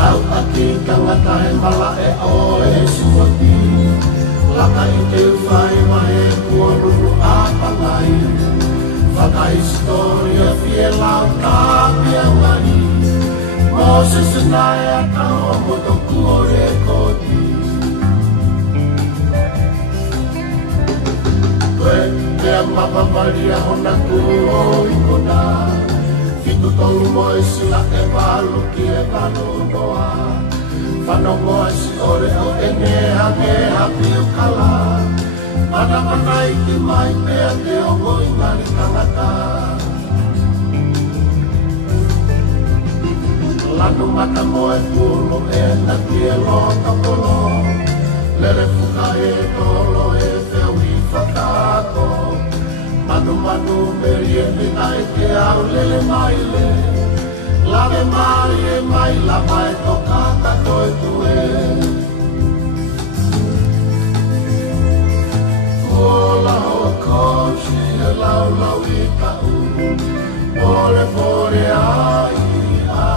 Tau aki tangata he mala e o e sipoti Laka i te whai mahe kua ruru a pangai Whaka historia fie lau tāpia ngari Moses nai a tau moto kuore koti Koe mea mapamaria hona kuo i kona Fitu tolu moe sila e walu ki e walu noa Whanongo e si ore o e ngeha piu kala Mana mana i ki mai mea te ongo i ngari tangata Lanu mata moe pulu e na ki e lota polo Lere fuka e tolo e feo i whakako Manu manu meri e mina e te au lele mai le Lave mai e mai la mai toka kato e tue Kola hoa koshi e lau lau i ka u Pore pore ai a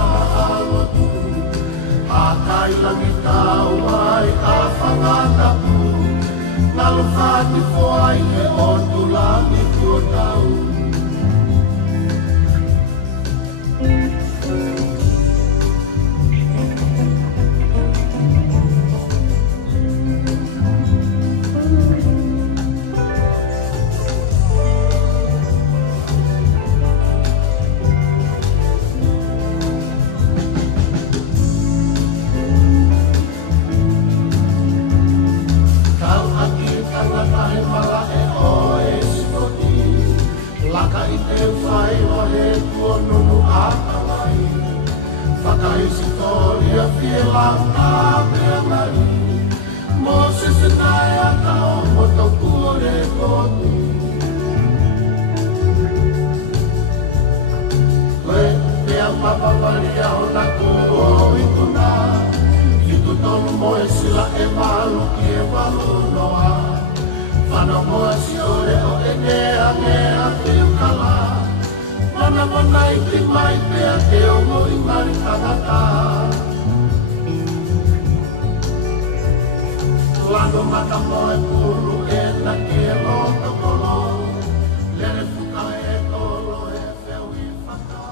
awa tu A kai langi tau ai a whangata pu Nalu whati fwai e o tu langi kua tau Moses nai a tau moto kuore koti Koe mea mapamaria hona kuo i kuna Fitu tolu moe sila e malu ki e malu noa Whanongo e si ore o e ngea piu kala Mana mana i ki mai pea te ongo i ngari tangata Lando mata moe pulu e na ke loto kolo Lere fuka e tolo e feo i whaka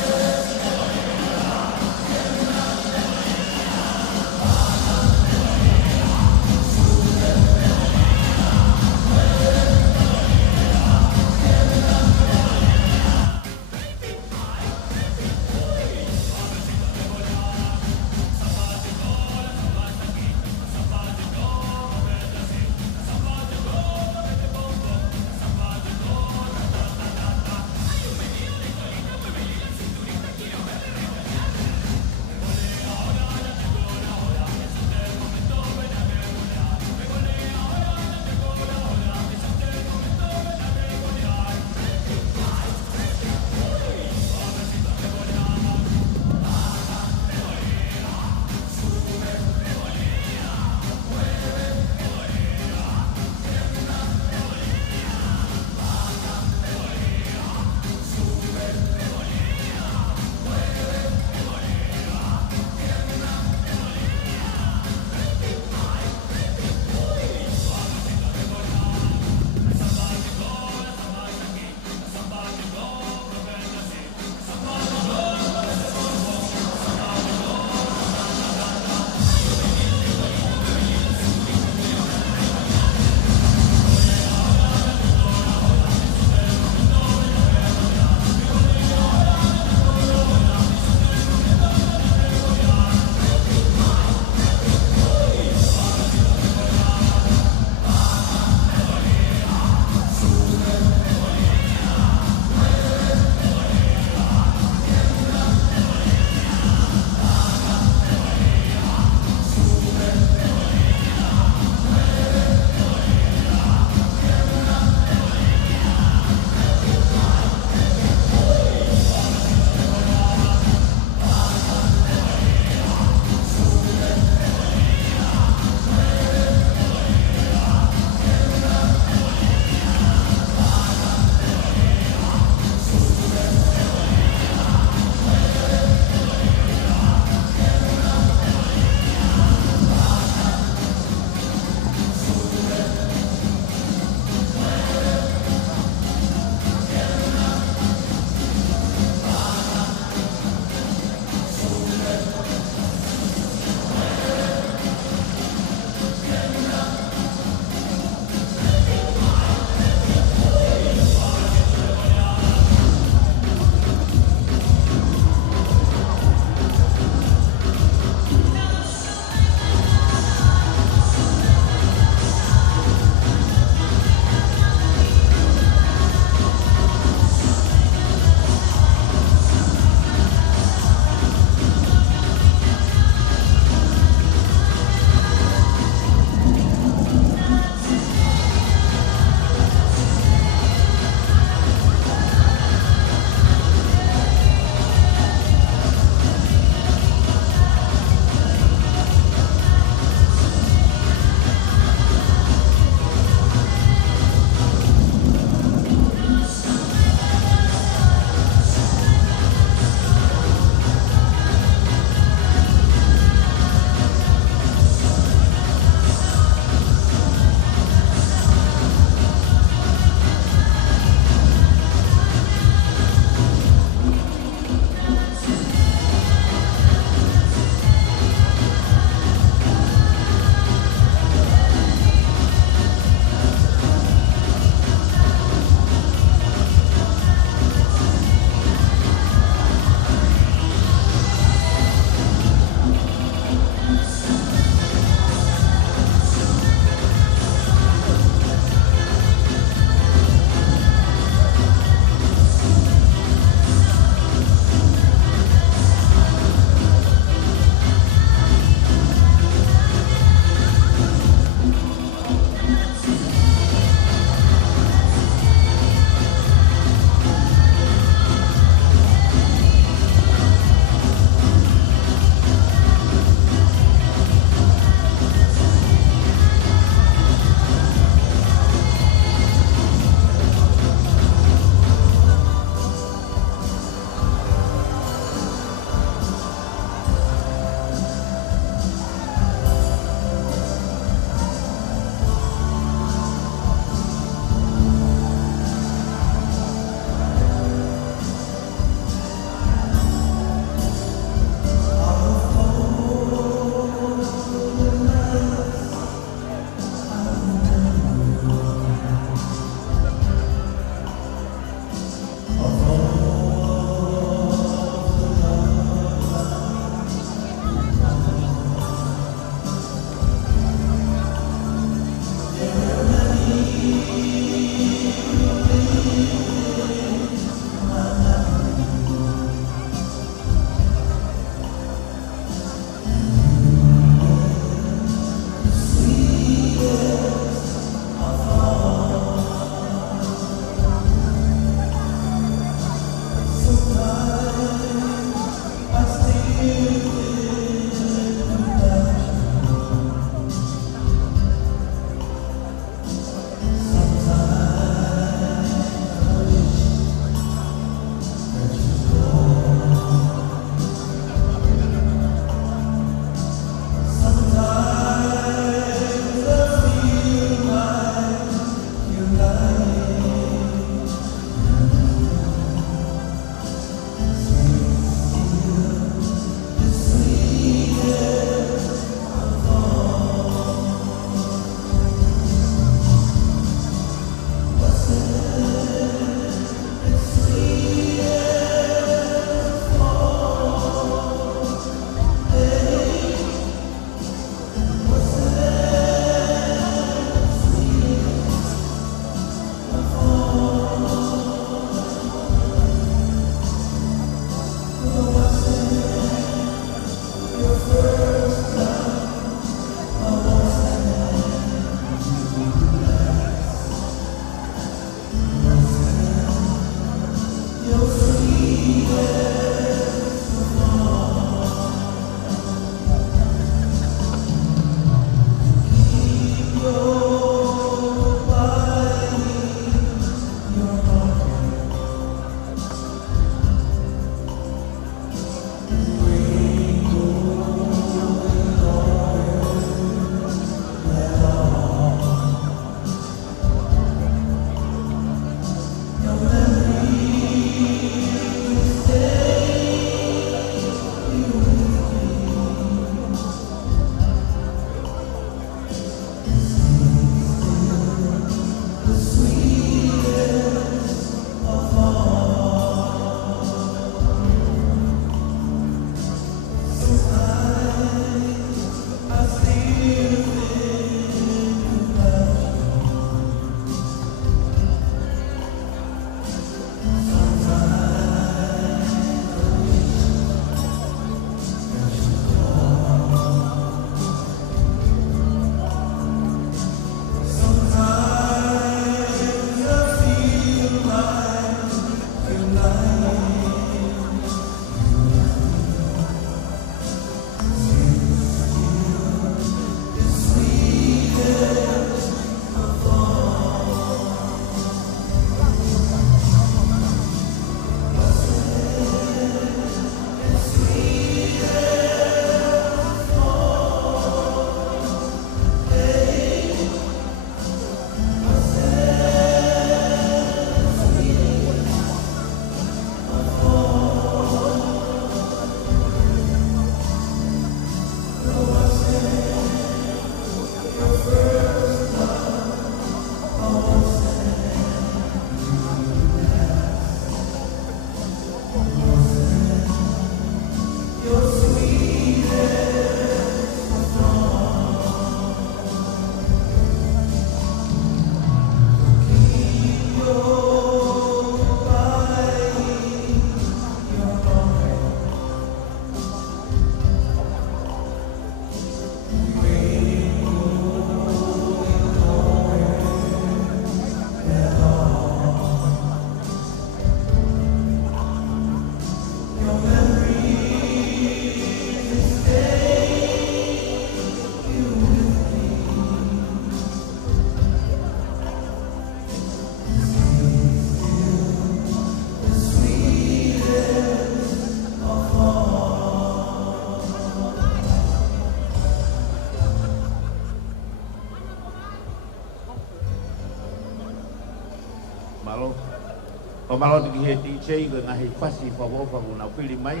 Whamalot ki he ti chei ko ngahi pasi whawofa ko na whiri mai.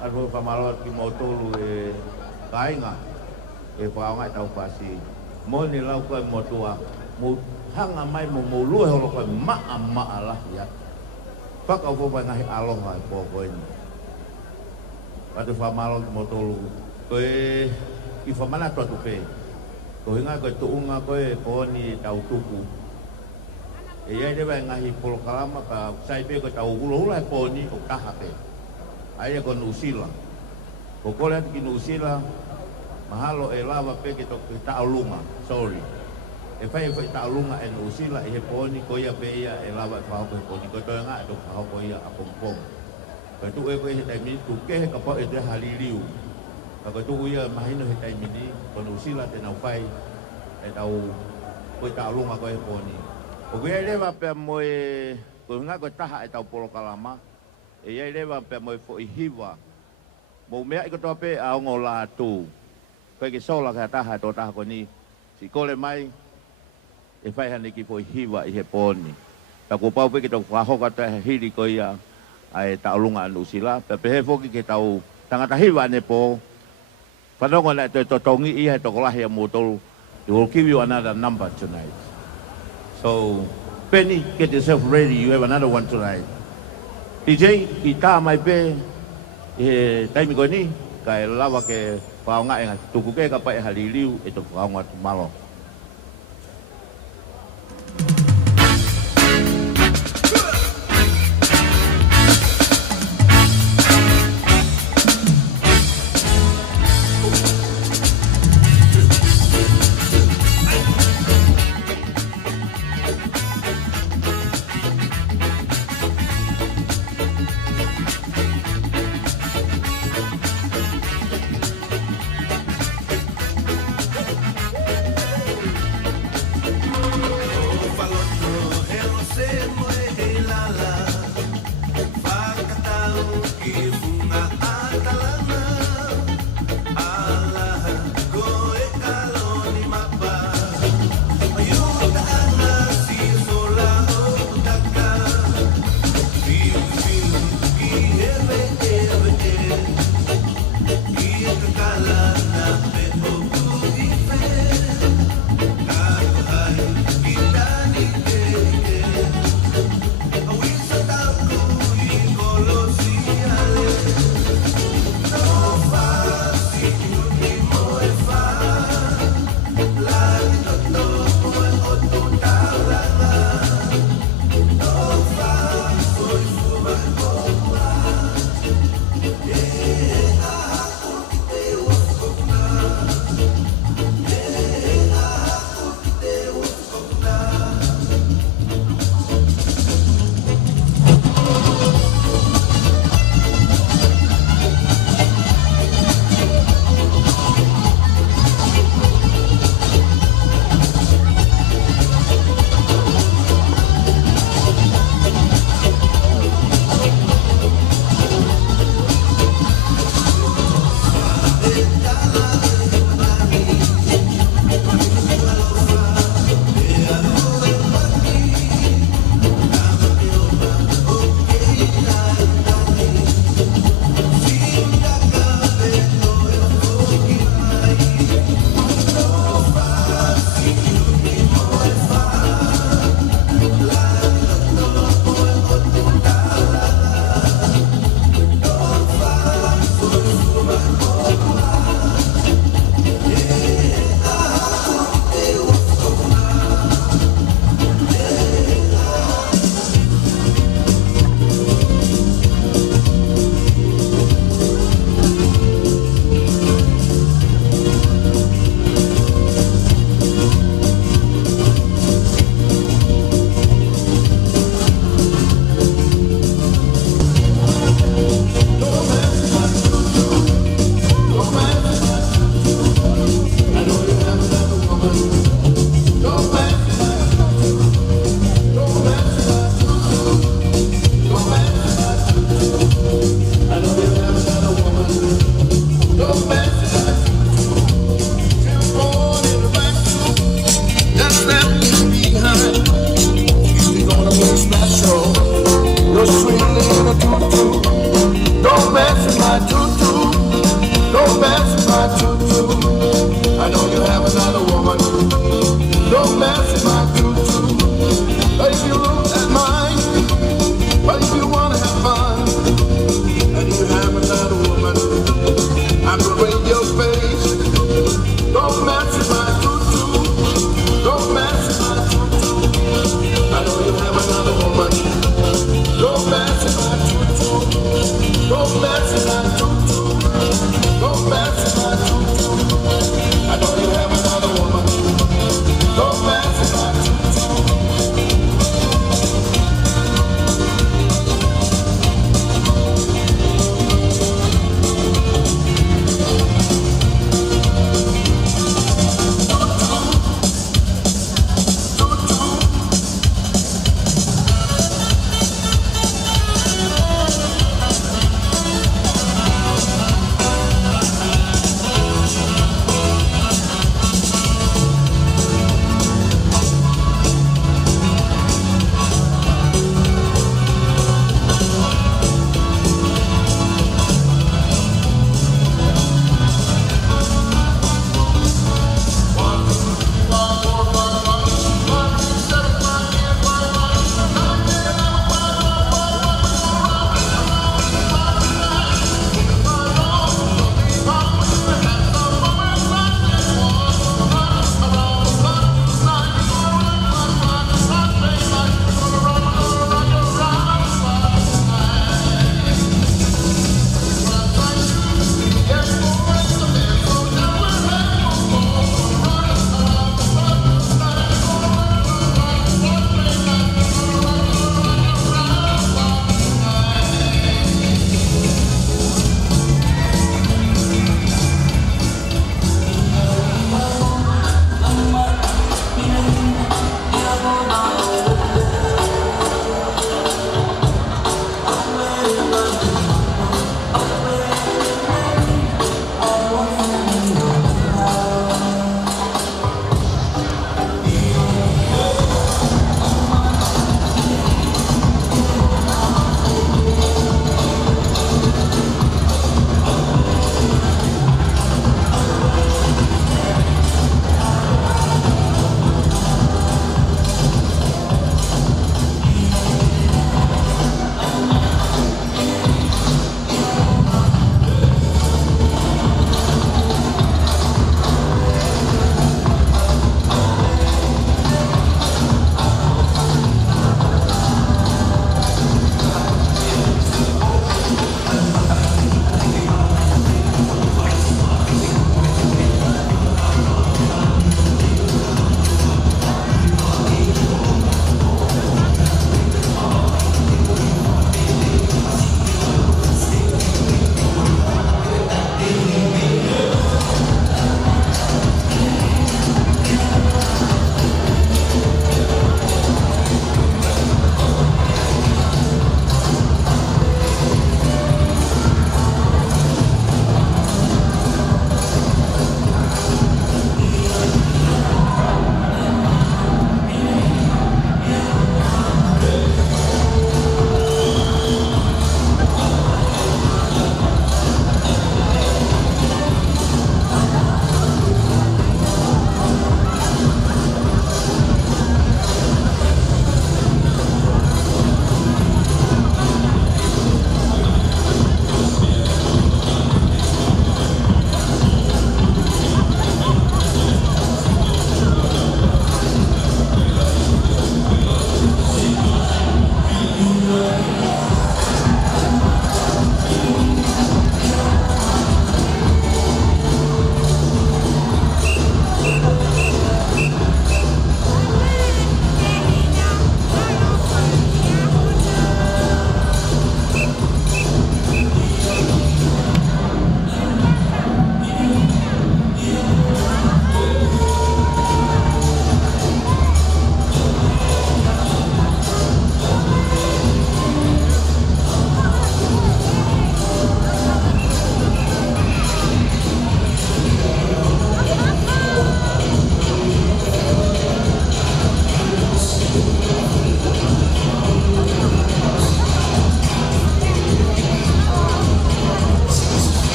Aro whamalot ki motolu e kainga. E whaongai tau pasi. Mone lau koe motua. Mo hanga mai mo lue holo koe maa lah ya. Whakau whopa ngahi aloha e po koe ni. Watu whamalot ki motolu. Koe i whamana tuatu pe. Koe ngā koe tuunga koe kooni tau tuku. E iai rewa ngahi polo kalama ka saipe koe tau hula e kooni o taha pe. Aia ko Nusila. Ko kore atu ki Nusila, mahalo e lava pe ke toki Taulunga, sorry. E whai Taulunga e Nusila e he kooni ko ia pe ia e lava e whahoko he kooni. Ko toi ngā e toki whahoko ia a pompong. Koe tu e koe he taimini tu ke he kapau e te haliliu. Ka tu ia mahino he taimini ko Nusila te nau whai e tau koe Taulunga koe he kooni. O koe rewa pe moe koe ngā koe taha e tau polo kalama. E iai rewa pe moe fo i hiwa. Mo mea i kotoa pe a ongo la tu. Koe ke sola ka taha e tō taha koe ni. Si kole mai e whai hane ki fo i hiwa i he pōni. Ta ko pau pe ke tau whahoka te hiri ko ia ai Taulunga anu sila. Pe he foki ke tau tangata hiwa ane po. Whanonga na te totongi i he tokolahi a mōtolu. You will give you another number tonight. So, Penny, get yourself ready. You have another one tonight. DJ, i tā mai pe, e taimi koe ni, ka e lawa ke whaonga e ngā tuku ke ka pai haliliu e to whaonga tu malo.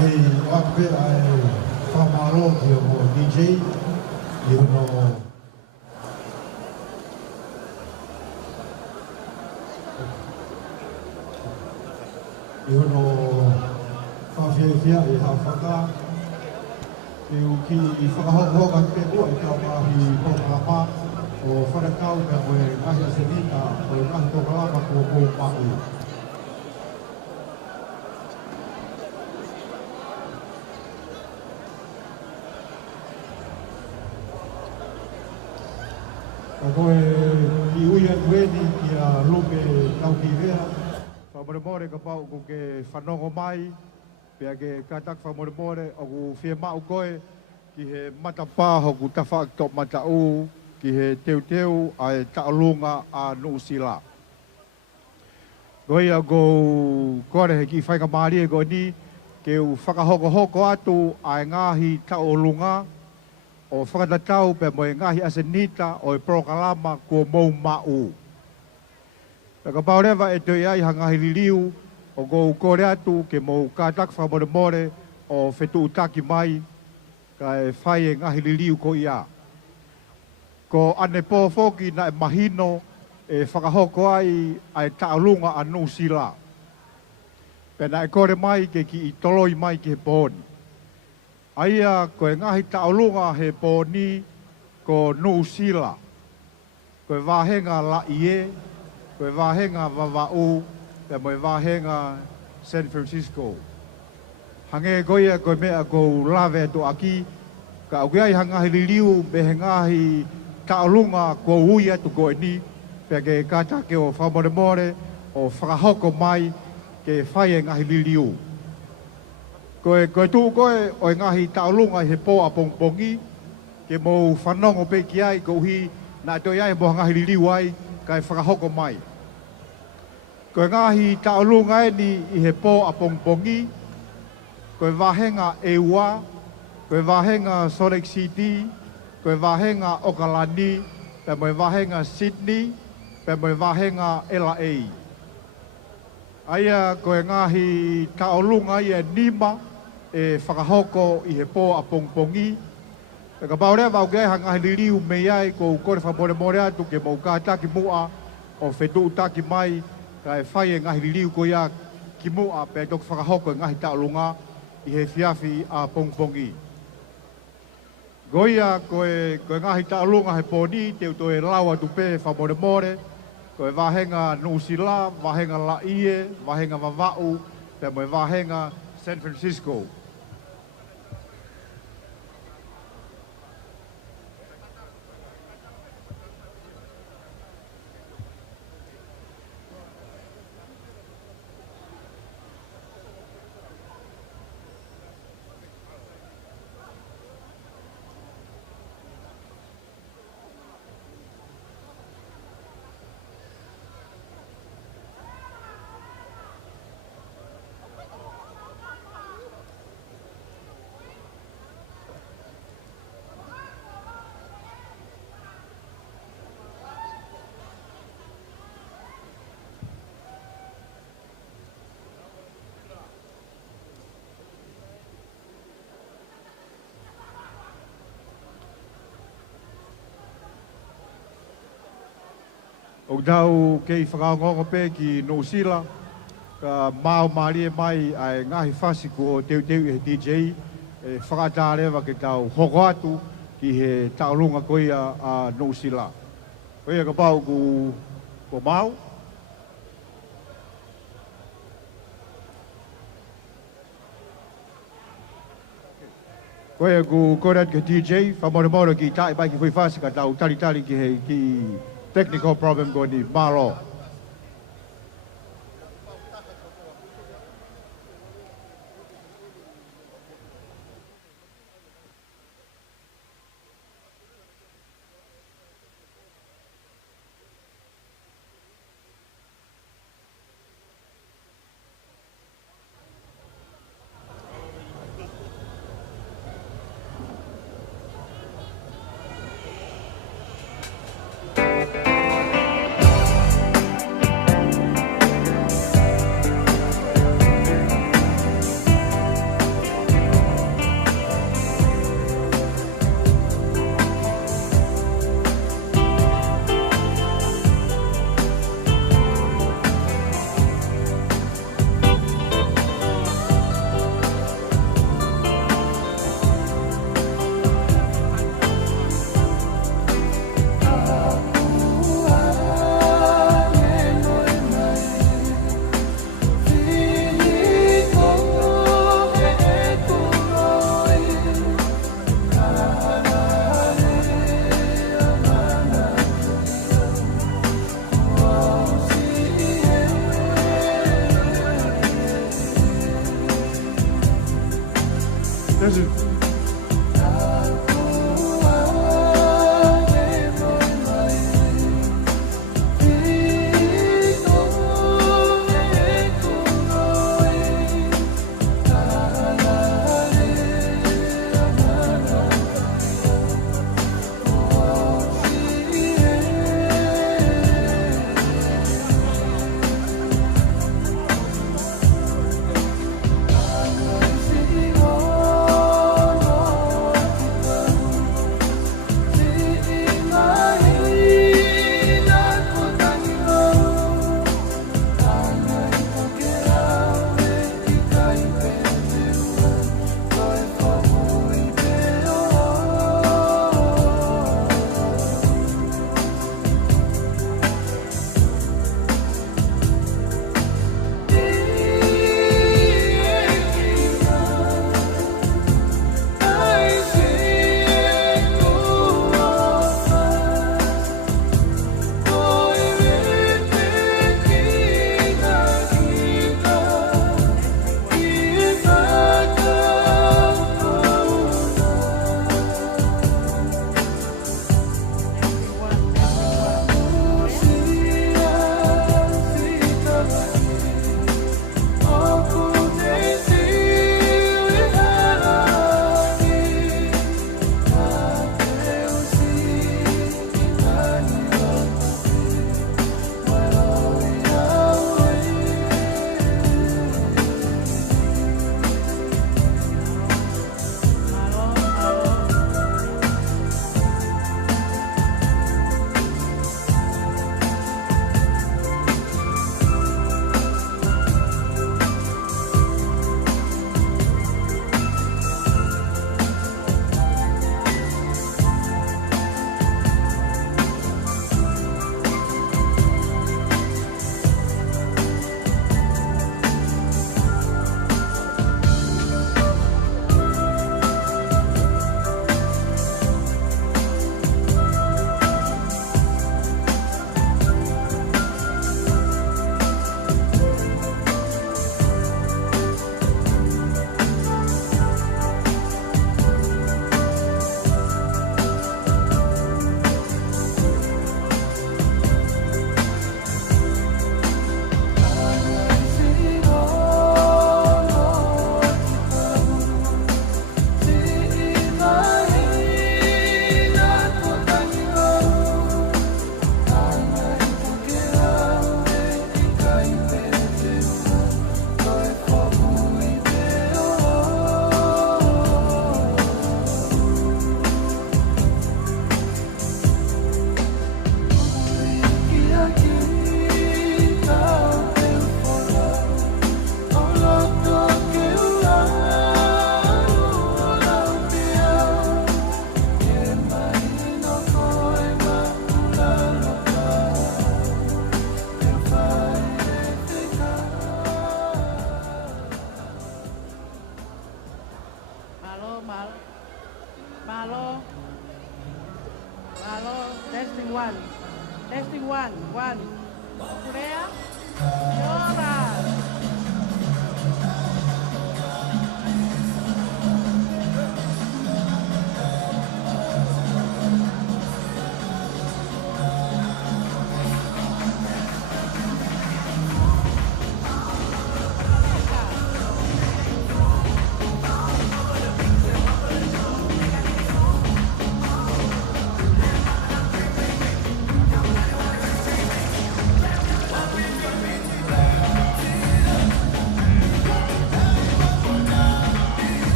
Hey, what bit I from our own DJ, you know. You know, whawhiawhia I hawhaka, ki whakahoka te ua I tau mahi pokalama o whanakau me moe ngahi asenita o ngahi tokalama kua kou mahu. Ka koe ki uia tueni ki a lume tau ki rea. Whamoremore ka pau ko ke whanongo mai, pia ke katak whamoremore o ku whia mau koe ki he matapā hoku tawha tok matau ki he teu ai taolunga a Nuusila. Koe a ko kore he ki whaika maari e koe ni ke u whakahoko atu ai ngahi taolunga o whakatatau pe moe ngahi asenita o e prokalama kua mou mau. Ka paurewa e toi ai hangahi liliu o kou kore atu ke mou kātak whamoremore o whetu utaki mai ka e whai e ngahi liliu ko ia. Ko ane pōwhoki na e mahino e whakahoko ai ai taolunga a Nuusila. Pena e kore mai ke ki I toloi mai ki he pōni. Aia ko e ngahi taolunga he pōni ko Nuusila. Ko e wāhenga la ie, ko e wāhenga Vava'u, pe mo e wāhenga San Francisco. Hange koia ko mea ko lawe to aki, ka au ai hangahi liliu me he ngahi taolunga ko ui atu ko e ni, pe ke kātake o whamoremore o whakahoko mai ke whai e ngahi liliu. Koe tū koe o ngahi taolunga he pō a pongpongi, ke mō whanongo pe ki ai ko uhi na toi ai mo ngahi liliu ai ka e whakahoko mai. Koe ngahi taolunga e ni I he pō a pongpongi, koe wāhenga Eua, koe wāhenga Salt Lake City, koe wāhenga Okalani, pe moe wāhenga Sydney, pe moe wāhenga LA. Aia koe ngahi taolunga I e Nima, e whakahoko I he pō a pongpongi. E ka paurea wau gai hangahi liliu me iai ko kore whamoremore atu ke mou kātaki mua o whetu utaki mai ka e whai e ngahi liliu ko ia ki mua pe tok whakahoko e ngahi taolunga I he whiawhi a pongpongi. Goia koe ngahi taolunga he pōni te uto e lau atu pe whamoremore, koe wāhenga Nuusila, wāhenga Laie, wāhenga Vava'u, pe moe wāhenga San Francisco. O tau kei whakaongongo pe ki Nuusila, ka mao maari e mai ai ngahi whasiku o teu I he DJ, e whakatārewa ke tau hoko atu ki he taolunga koia a Nuusila. Koia ka pau ko mau. Koia ku korat ke DJ, whamoremore ki tae bai ki whi whasika tau tari ki he ki technical problem ko ni Malo.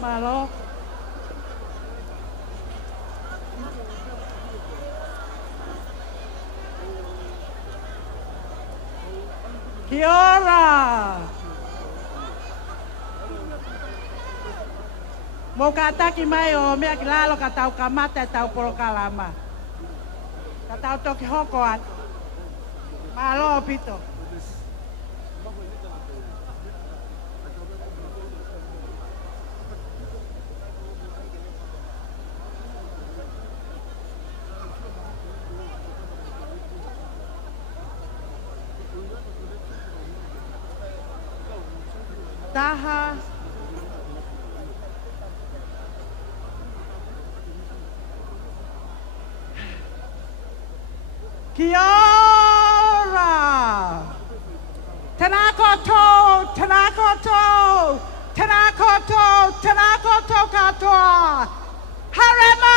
Malo. Kia ora. Mo ka taki mai o mea ki lalo ka tau kamata e tau porokalama. Ka tau toki hoko at. Malo pito. Taha. Kia ora. Tēnā koutou, tēnā koutou, tēnā koutou, tēnā koutou katoa. Harema!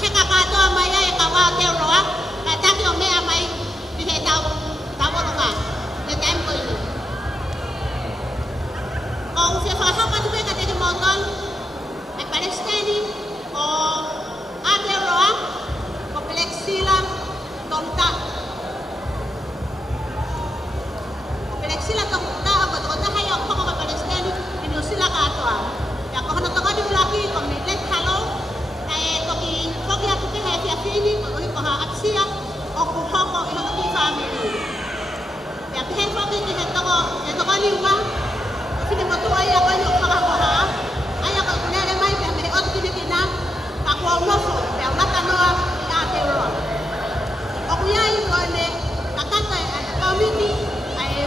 Heka katoa maya e kawa te roa, Nek sila tong tao ko to hayo ko ko Palestine ini sila ka to. Ya ko na to ka di laki ko mi let halo. To ki ko ya to ke ya fini ko ko ha atsia o ko ko ina ki family. Ya ke ko ki ke to ko ni wa. Fini mo to ay ko yo ka ko ha. Ay ko ne le mai ke me o ti ni na. Ta ko mo so ya na ta no ya te ro. O ku ya i ko ne ta ka ta community ay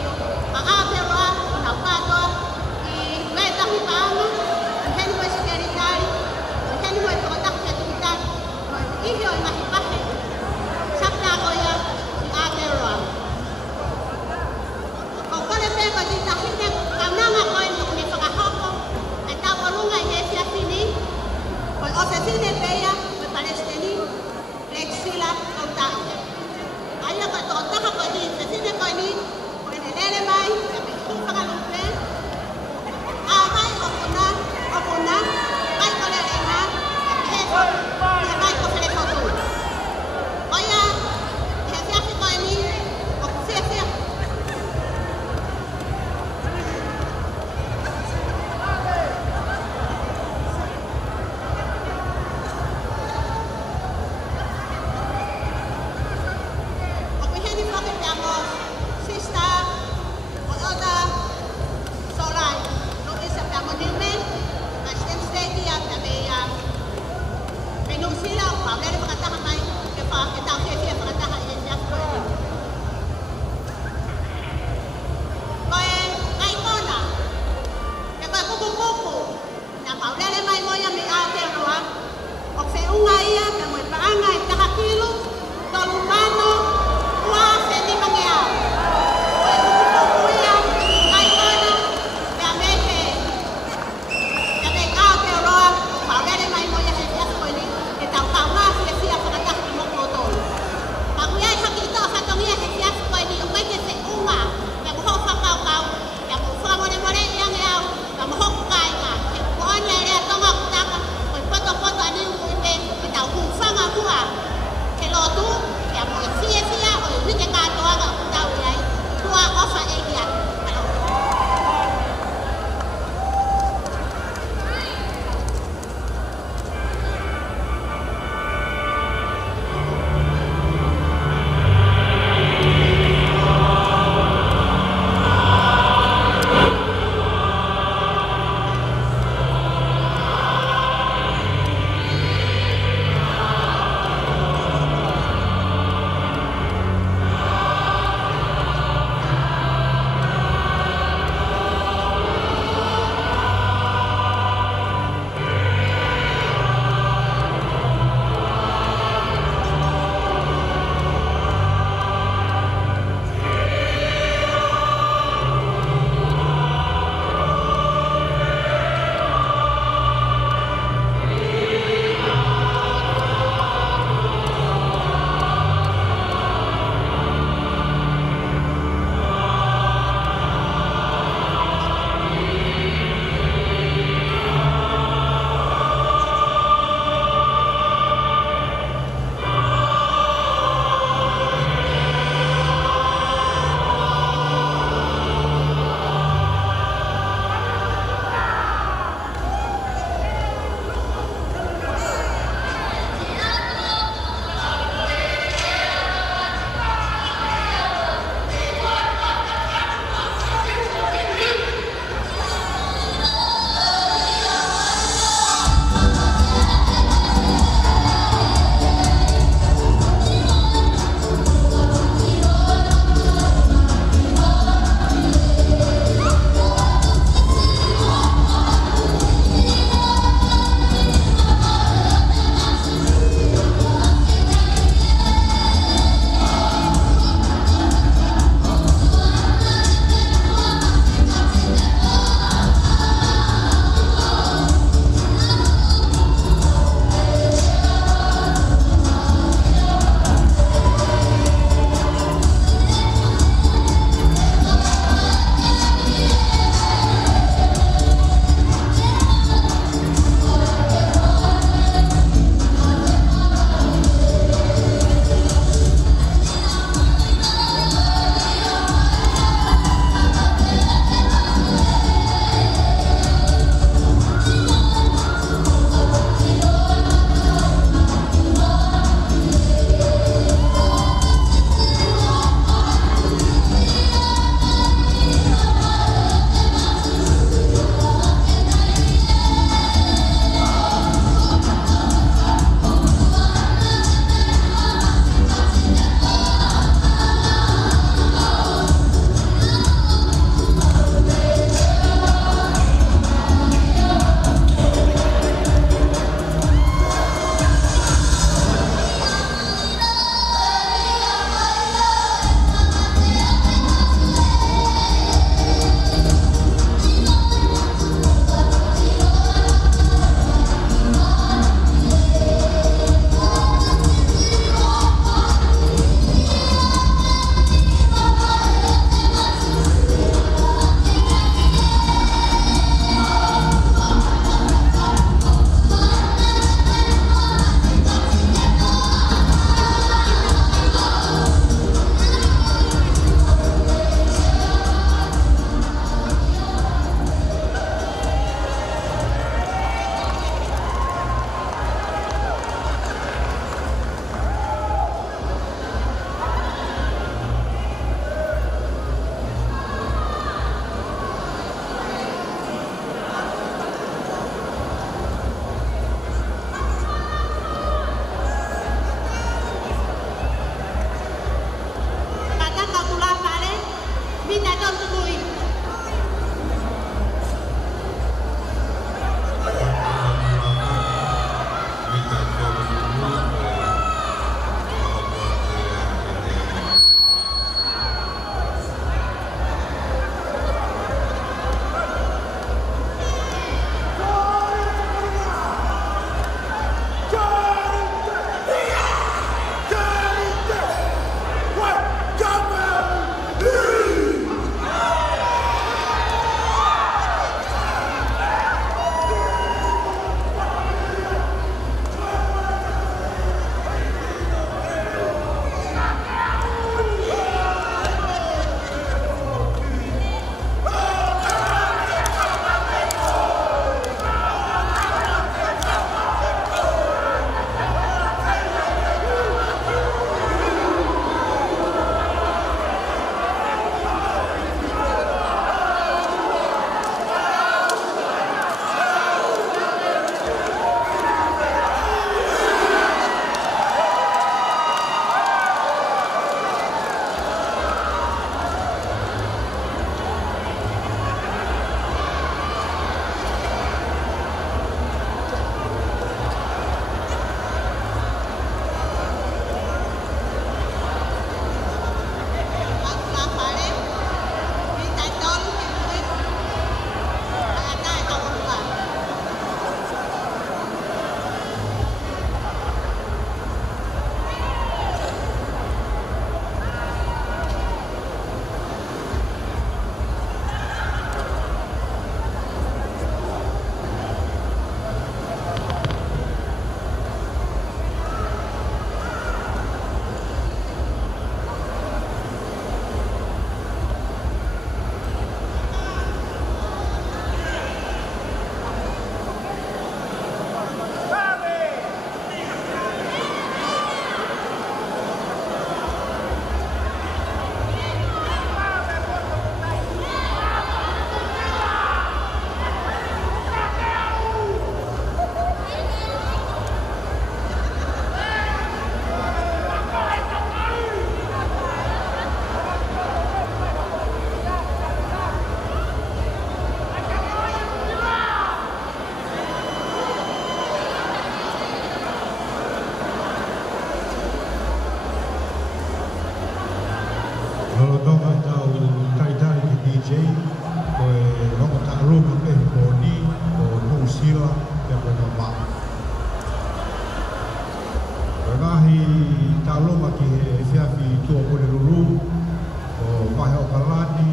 whahe o Kalani,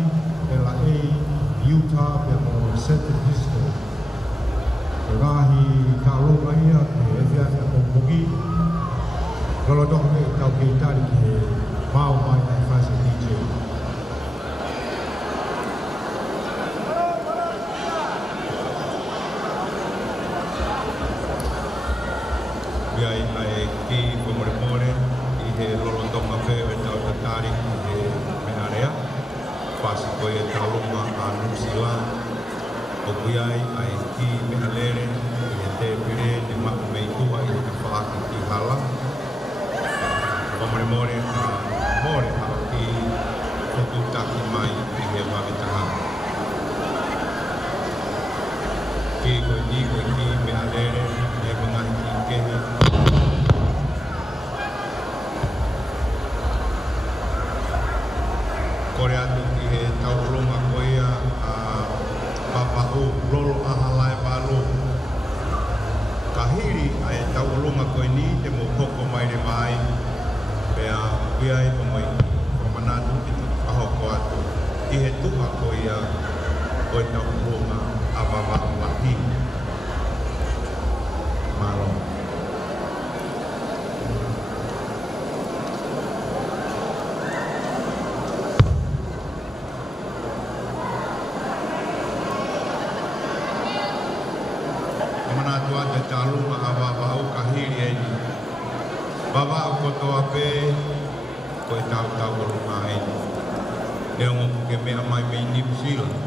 e la Utah, pe mo San Francisco. E ngahi ka alonga ia ke e fia fia kongkongi. Lolo toka me tau ke tari ke mau mai ai whase DJ. Biai ai ki Pomoremore I he lolotonga wheo e tau tatari I he mearea. Whasi koe e taurunga a New Zealand. O biai ai ki mehalere I he te pire te maku mei tua I he ka whaaki ki hala. Pomoremore a more a ki whakutaki mai I he wawitaha. Ki koe ni koe ki mehalere e mga ki kehe. Kore atu ki he taurunga koea a papau lolo ahalai palo. Kahiri ai taurunga koe ni te mo koko mai re mai. Pea piai pamoi pamanatu ki tu kahoko atu. I he tuha koea koe taurunga a papau mati. Malo. Manatu ate talunga a wawau kahiri e ni. Wawau kotoa pe koe tau tau runga e ni. E ongo ke mea mai me i New Zealand.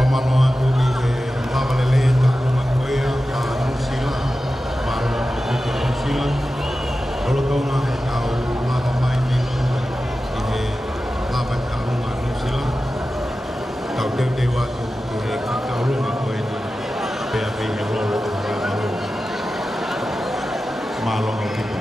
Pamano atu i he lawalele tākuma koea a New Zealand. Maro o kuka New Zealand. Rolotonga he tau lava mai nino i he lava tākuma New Zealand. Tau te watu i he kitaurunga koe ni pea pei he rolo o ka maro. Malo o kuka.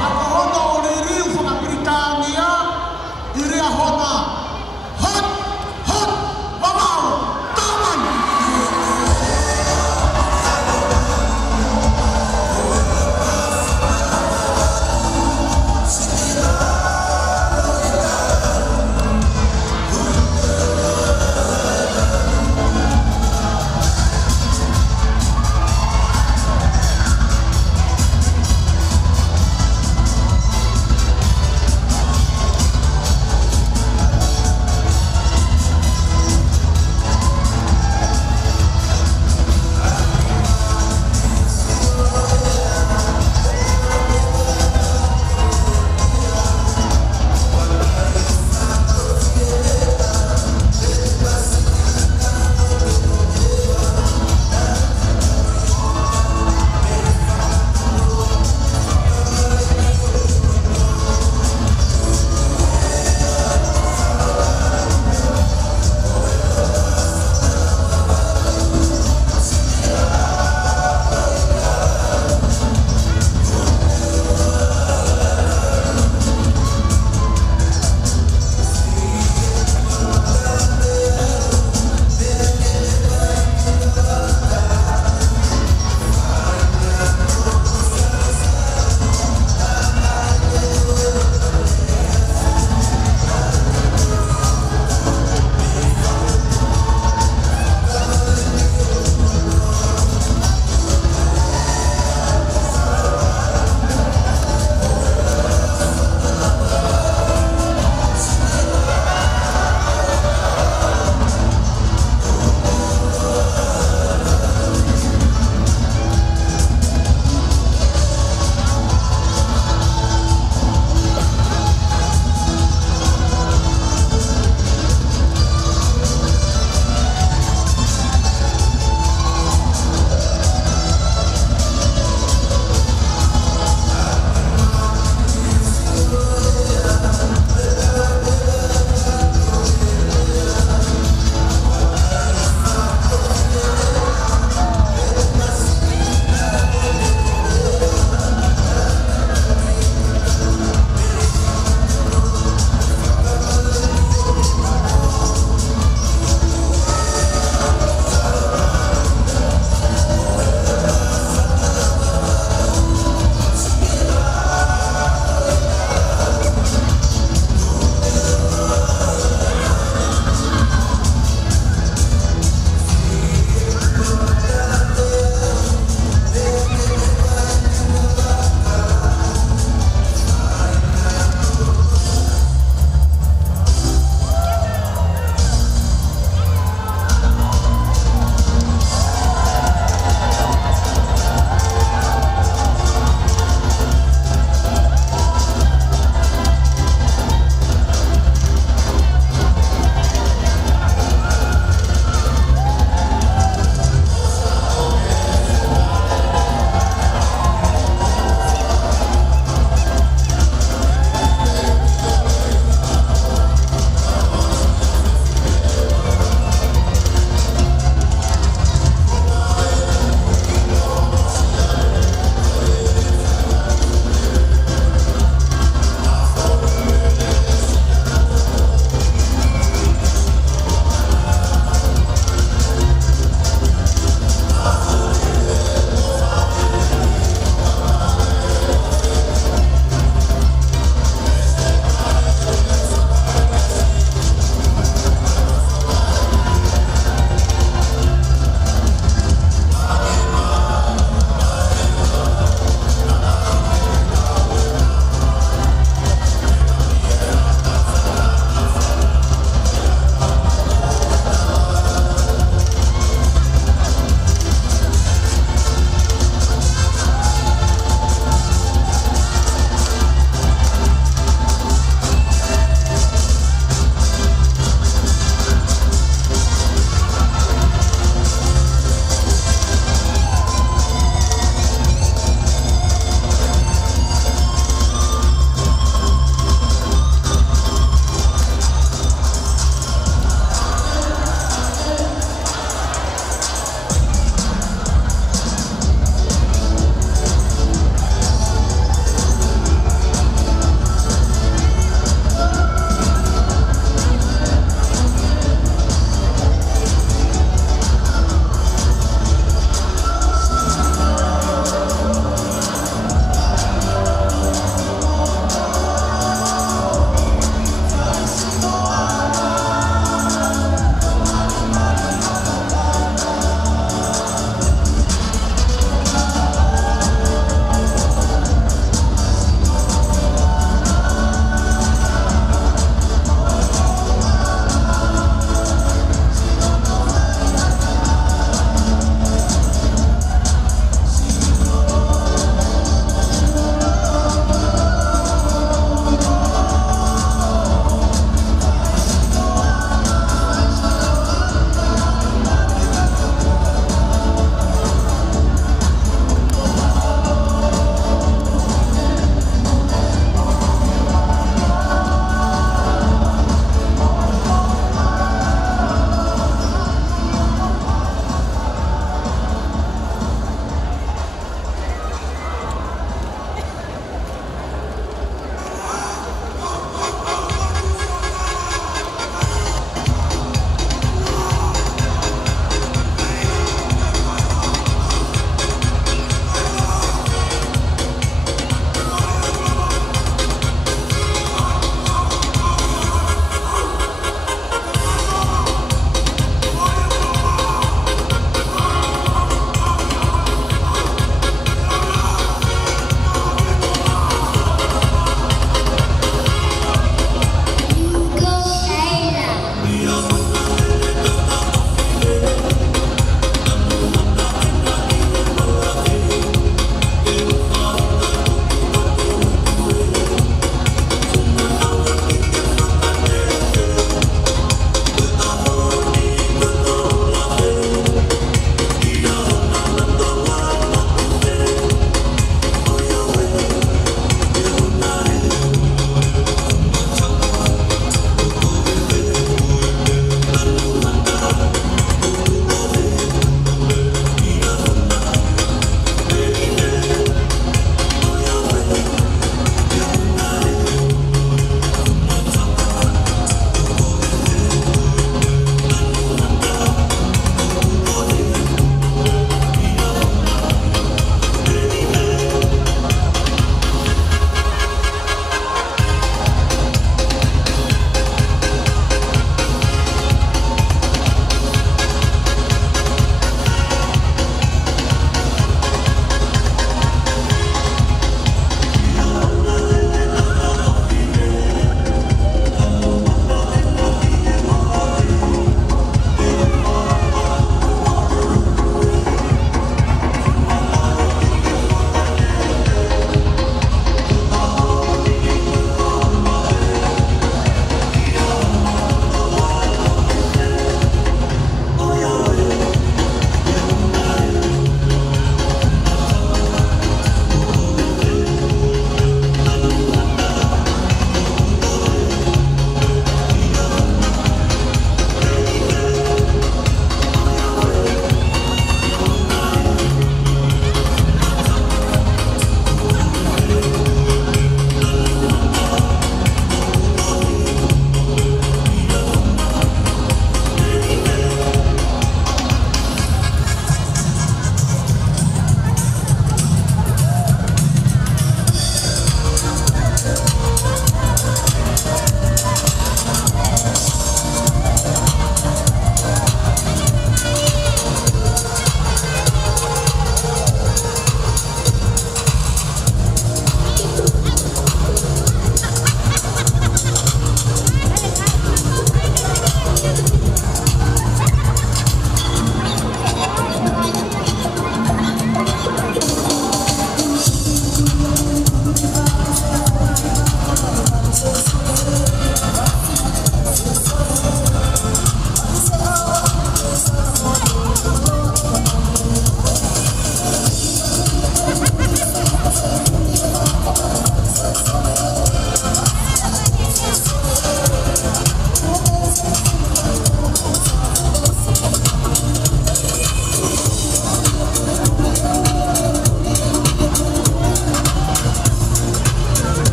Takahono,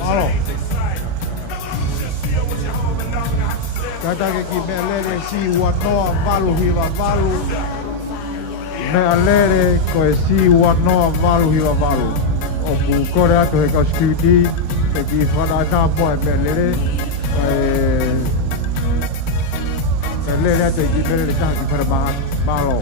Malo. Kata ke ki me lere si wanoa valu hiwa valu. Me alere ko e si wanoa valu hiwa valu. O ku kore ato he kau skiuti. E ki whana nā moe me lere. Me lere ato e ki me lere taha ki whana malo.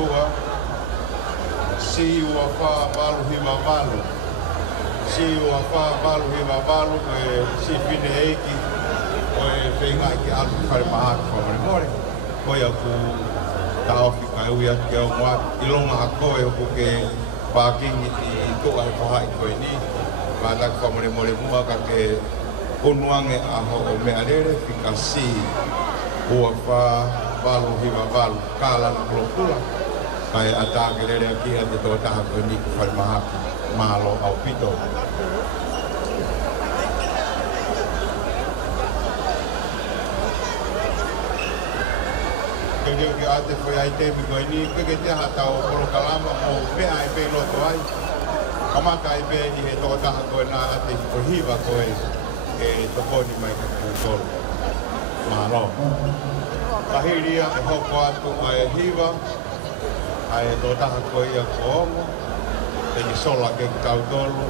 tua si ua wha walu hima walu si ua wha walu hima walu e si pine eiki o e whenga ki alu whare mahaki whamare more koe aku taoki kai ui ati au mua i longa a koe o ke pākingi i toa e whahai koe ni Mātaki whamare more mua ka ke Onuange aho o mea rere whika si ua wha walu hiwa walu kālana kulokula kai atake rere a kia te tō taha koe ni ku whare mahaki mālo au pito. Ke reo ki ate whai ai temi koe ni peke te hatau o koro kalama o mea e pei loto ai. Kamata e pei ni he tō taha koe nā ate ki ko hiwa koe e tokoni mai ka kūtoro. Mālo. Kahiria e hoko atu a e hiwa, a e tō taha koe ia ko ongo, te ni sola ke kautoro,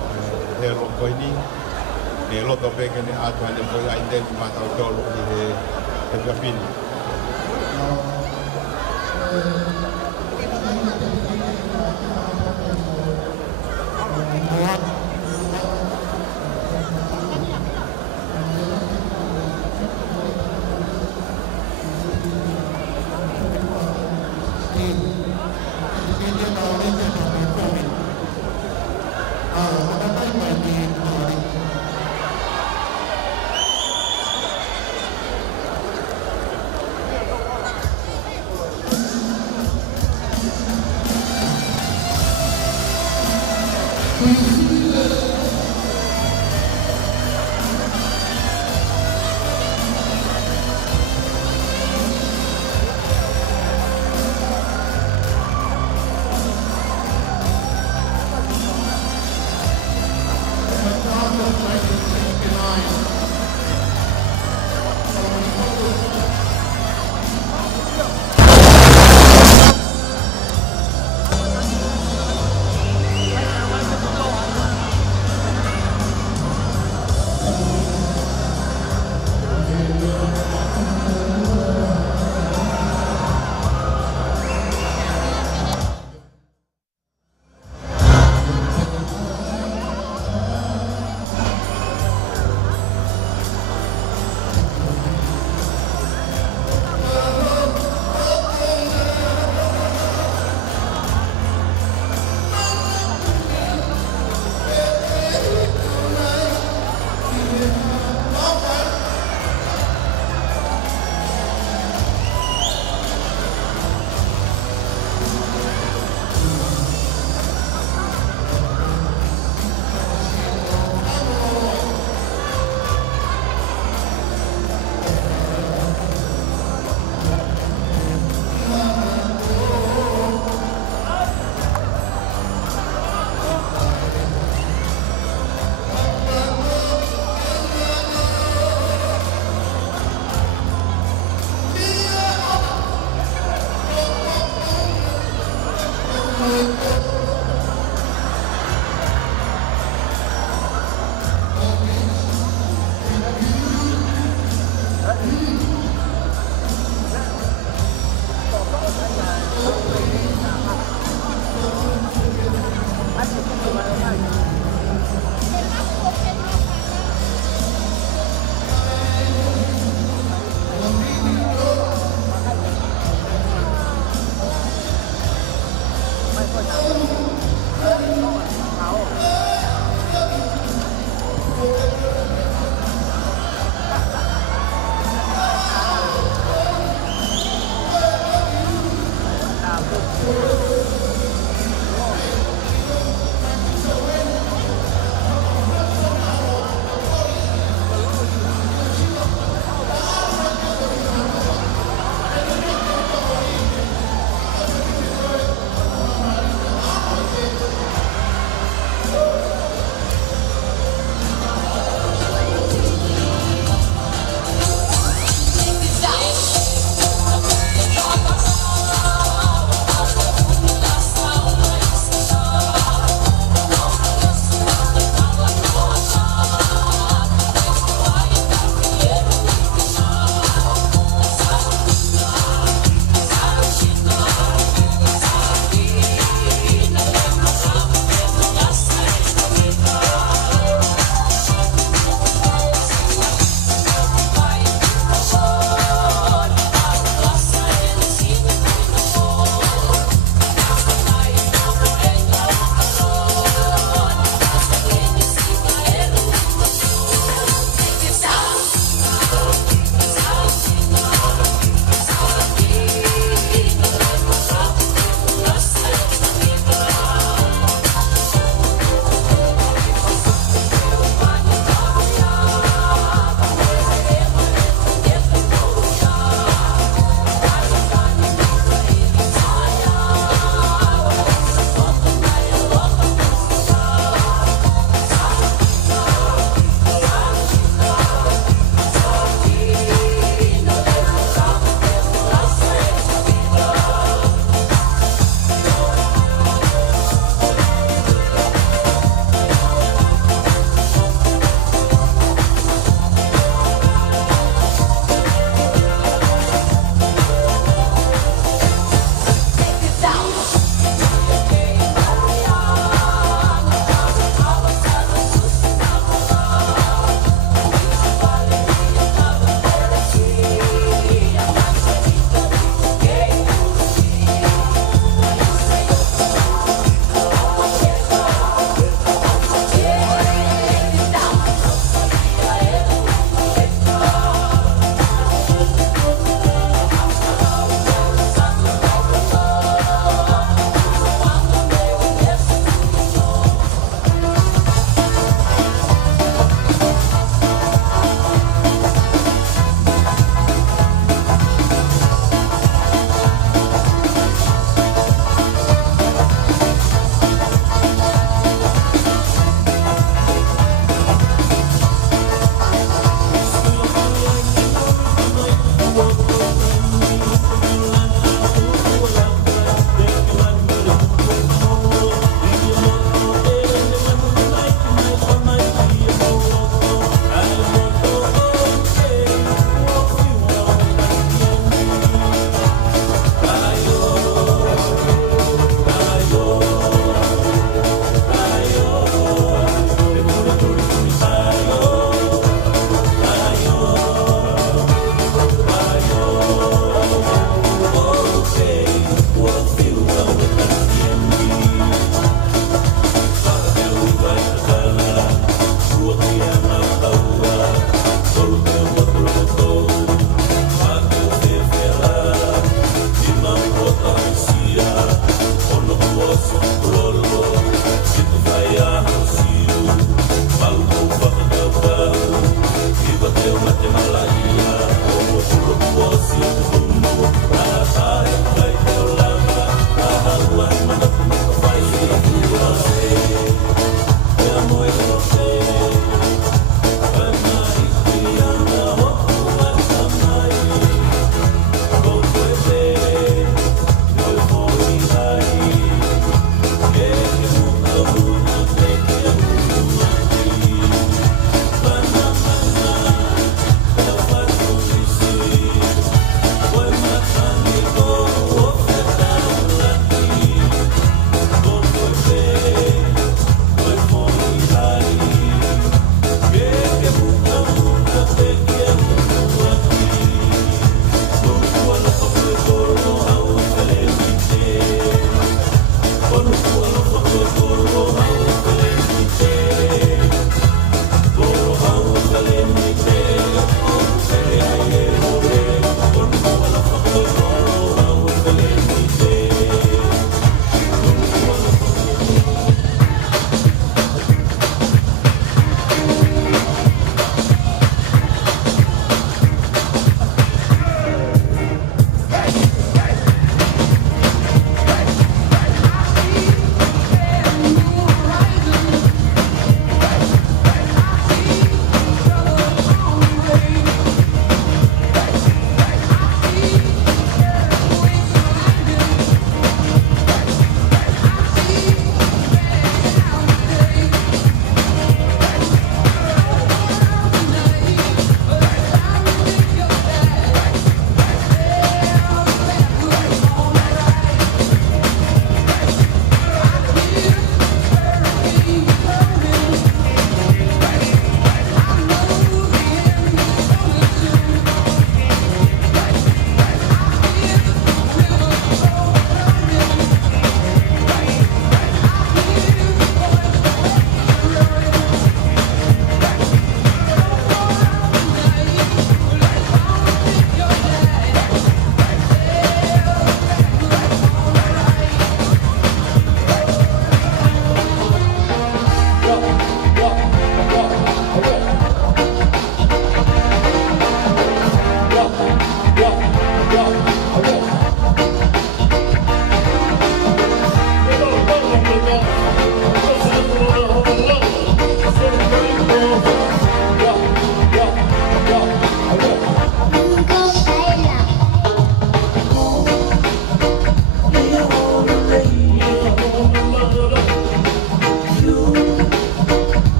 he ro koe ni, ne loto peke ne atu ane koe ai teni ma kautoro ni he kapini.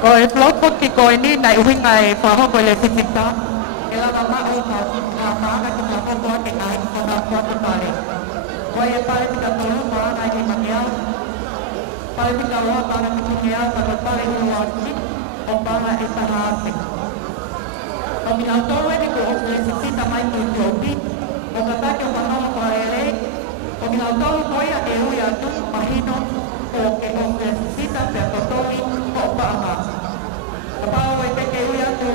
Ko e flopo ki ko ni nai winga e whaho ko le sipita. E lava mao ka maanga ki ka whoko te ngai ko na whako pare. Ko e pare tika tolu maa nai ki mangia. Pare tika roa pana ki kingia pa ko pare i roa ki o pana e taha ate. Ko mina tolu e ni ko o le sipita mai ko i opi. O ka take o whanau ko e re. Ko mina tolu ko ia e ui atu mahino o ke o le sipita pe a kotori o paanga. Kapau e teke ui atu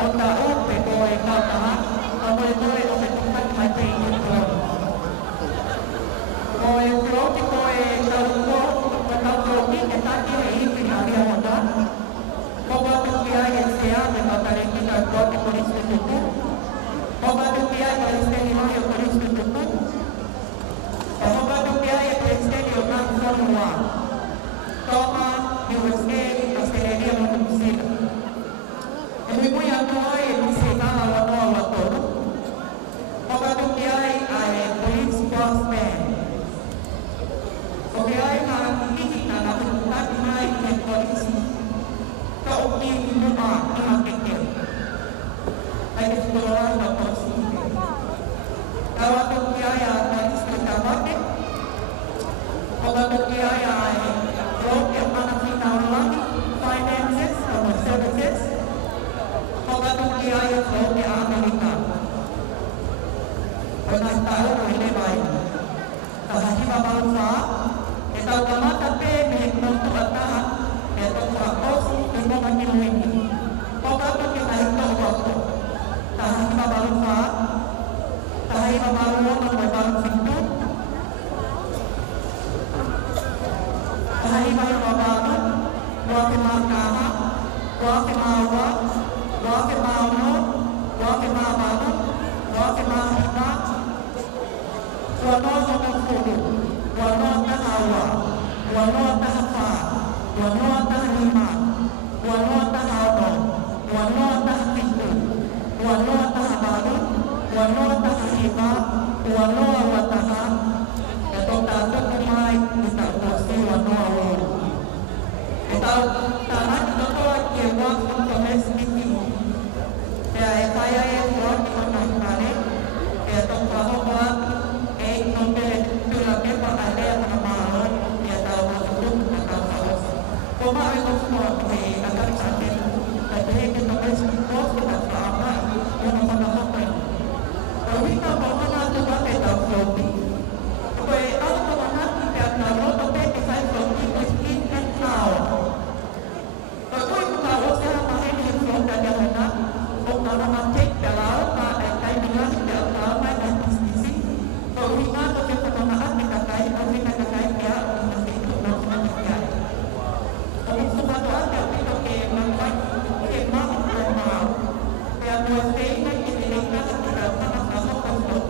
o ta upe ko e kautaha, a moe moe o me tukaki mai te i uko. Ko e uroki ko e tauko, o taukoki e taki he iwi na ria wata. Ko watu ki ai e sea me matare ki ka kote koristu tuku. Ko watu ki ai e steni mai o koristu tuku. Ko watu ki ai e steni o nang formua. Toma, USA, a sereria mo tukusila. E mi mui atu ai e mi se nana wanoa watoru. O katu ki ai e police boss man. O ki ai na kiki na na tukutaki mai e polisi. Ka o ki numa ima keke. Ai ke tukuroa na polisi. Ka watu ki ai a polisi ke tawake. O katu ki ai e broke e mana fina ulangi. Finances, or services. Pagkatong kiyaya ko ni Amerika. Pagkatong tao ko hindi ba yun? Kahit mabalsa, itaw kamata pe, may munto at tahan, itong kakos, yung mga kinuwin. Pagkatong kinahito ko ako. Kahit mabalsa, kahit mabalmo ng may balsito, kahit may mabalmo, wag makama, wag mawa, wag mauno, wag mamano, wag mahina, wano ng pulo, wano ng hawa, wano ng hapa, wano ng lima, wano ng hano, wano ng pinto, wano ng habalo, wano ng hiba, wano ang wataha, itong tato kumay, itaposi wano awal. Itaw, tahan ito ko at kiwag ng domestic mo. Kaya e kaya e kuat ko ng kare, kaya itong pahuwag, e inombele tulake pa ale ang mga mahal, kaya tao matulog na tao sa os. Kumain ko mo, e agad sa akin, at higit domestic mo, at paama, yung mga panahon. Kawin na ba mga ito ba kay tao floaty? Kaya ang mga natin kaya naro, tabi kisay floaty is in and out. Pagko'y mukawag sa mahin yung float na gano'n na, kung nanamantik dalaw na ay kay bilang hindi ang tama ng bisnisi, kung hina ito yung pagmamaat ni kakay, kung hina kakay kaya ang nandito ng nangyay. Kung sumatuan niya ito kay Mangway, kay Mangway Mao, kaya buwan kayo na kinilig na sa pagkakasama ng float.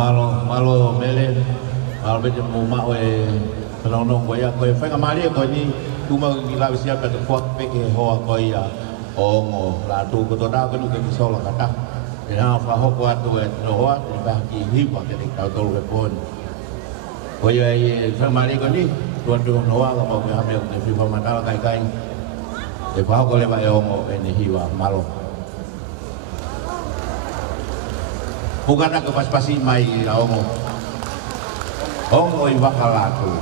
malo mele malo bete mo ma o e penonong ko ya ko e whainga mari ko ni tuma ki lawi sia ka te fuak peke hoa ko ia o ngo la tu ko to da ko ni ke sola kata e ha fa hoko atu e no hoa te ba ki hiwa ke te ka to le pon ko ia e whainga mari ko ni tuan tu no hoa ko ko ha me te fi fa matala kai kai e fa hoko le ba e o ngo e ni hiwa malo bukan aku pas-pasi mai ongo ongo iwa kalatu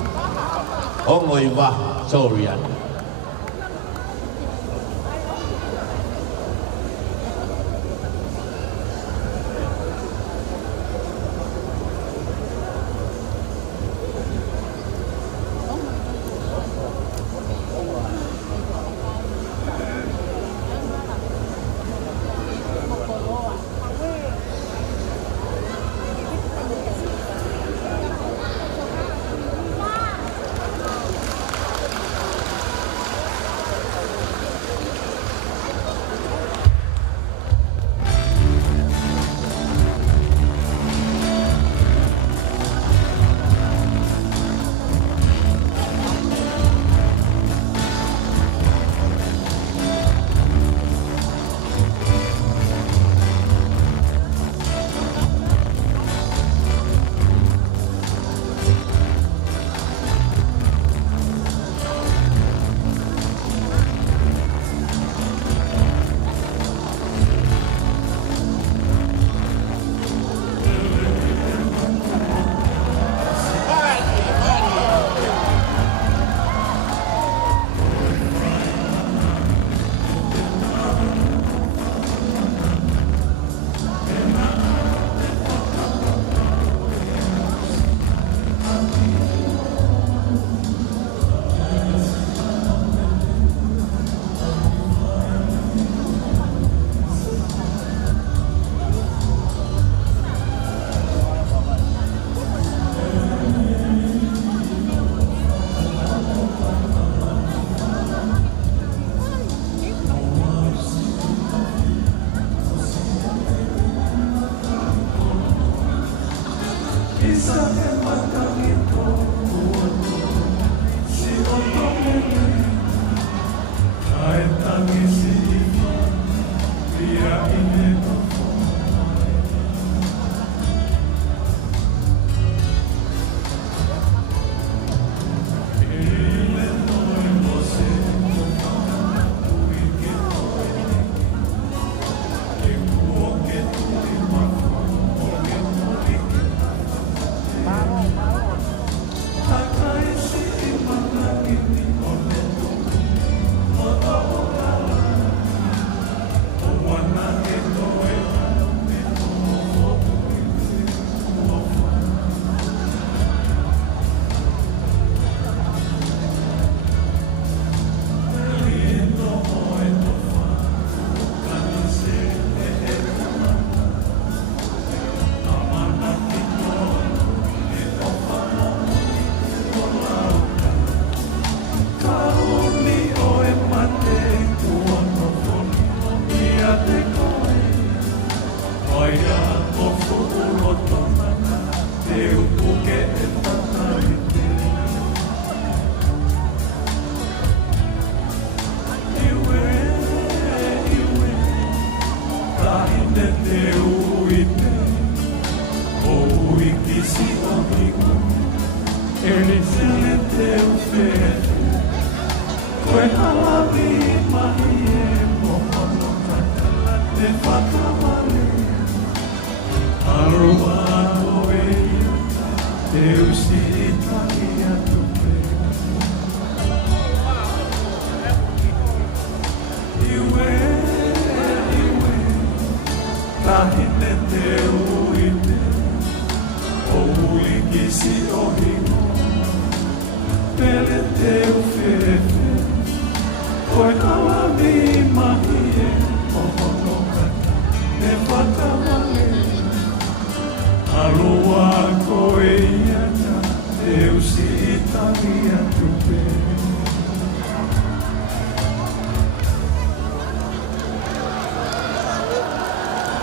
ongo iwa sorian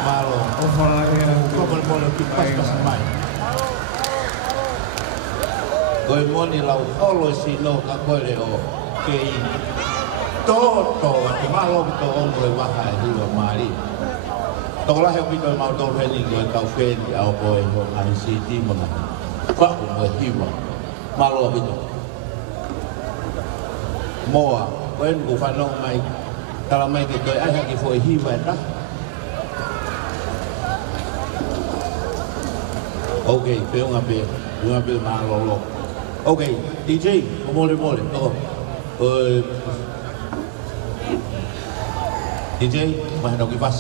malo o fala e como el molo que pas mai Koe moni lau olo sino ka koe leo kei tō te malo to ongo e waka e hiwa maari. Toko lahe o pito e mau tō reni koe tau wheni au koe ho ngai si timona. Whaku mo e hiwa. Malo o pito. Moa, koe nuku whanau mai. Tala mai ke koe aiha ki fo e hiwa e ta. Ok, peunga pe malo lo. Ok, DJ, mole, toko. DJ, mahal ki pas.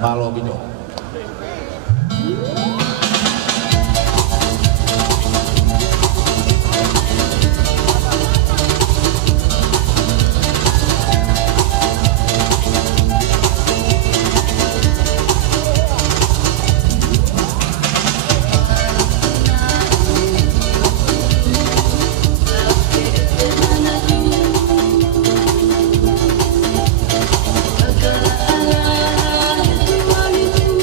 Malo bino. Agak ala, tuan itu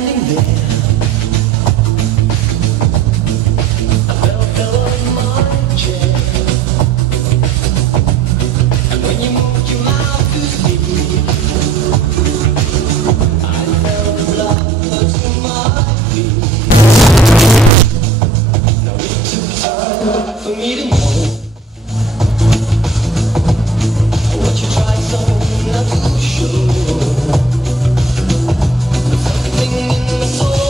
standing there. I fell on my chair. And when you moved your mouth to me, I felt the blood to my feet. Now it took time for me to know what you tried so not to show. Something in my soul.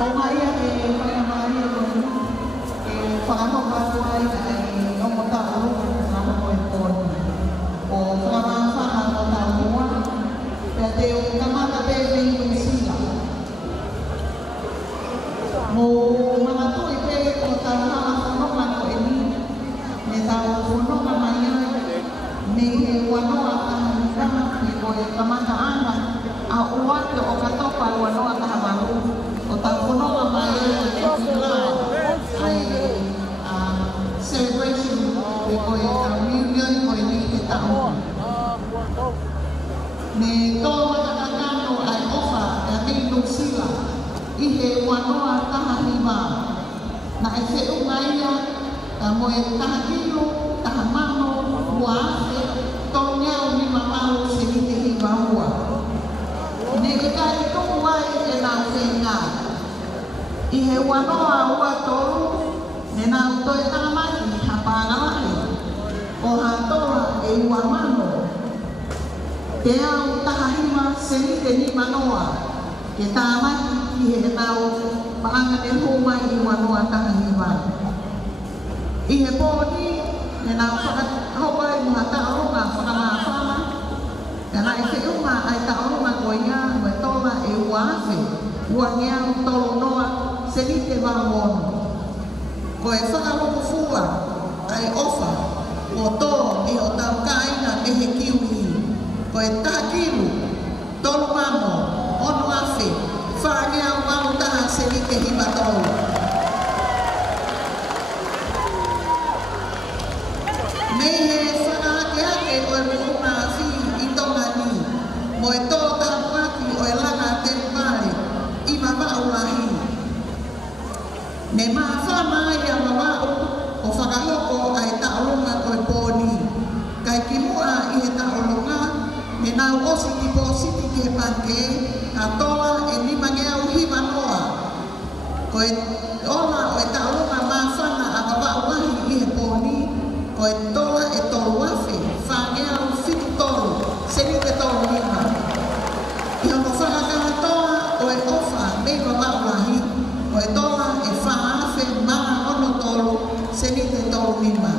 O mai ia ke mai mai ko ke whakano kātuai ai o mo tāu na mo e pōni. O whakamawhana o tāu mua, pia te o kamata pe vingu sila. Mo mangatui pe o tāu hana whanonga ko e ni, me tāu whanonga mai ai, me he wanoa tāu ni ko e kamata ana, a uate o katopa wanoa taha maru. O tā whanonga mai e whila ai celebration e koe reunion koe ni te tāu. Me tō matakakano ai ofa e mei nusila i he wanoa taha hima. Na e whiu mai ia mo e taha kilo, taha mano, ua afe, tō nyau ni mamau se ni te hima hua. Ne e kai tuku ai e nā whenga. I he wanoa ua tōru, ne nā toi tāmaki ha pāngalaki. O ha toa e ua mano. Te au tahahima se ni te ni manoa. Ke tāmaki ki he nāo paanga ne hōmai i wanoa tahahima. I he pōni, ne nā whakahopa i mga taonga whakamāwhama. Ka nā i whiunga ai taonga koe ngā me tōna e ua awhi. Ua ngiau tolo noa se ni te mamono. Ko e whakaroko fua ai ofa o tō i o tau kāina e he kiwi. Ko e tākiru, tolo mamo, ono awhi, whaangia wau taha se ni te hima tōu. Nei he whakaake ake o e muna awhi i tonga ni. Mo e tō tāpaki o e langa te pare i mawau lahi. Ne maa whama i a mawau o whakahoko ai taolunga koe pōni. Kai ki mua i he taolunga, me nau osi ki pōsiti ki he panke, a toa e nimangeu hiwa noa. Koe ola o e taolunga maa whana a mawau wahi i he pōni, koe toa e tolu wafi, whangeu whitu tolu, seni te tolu lima. I hono whakakana toa o e ofa mei mawau wahi, koe toa e whaafe maa ono tolu, seni te tolu lima.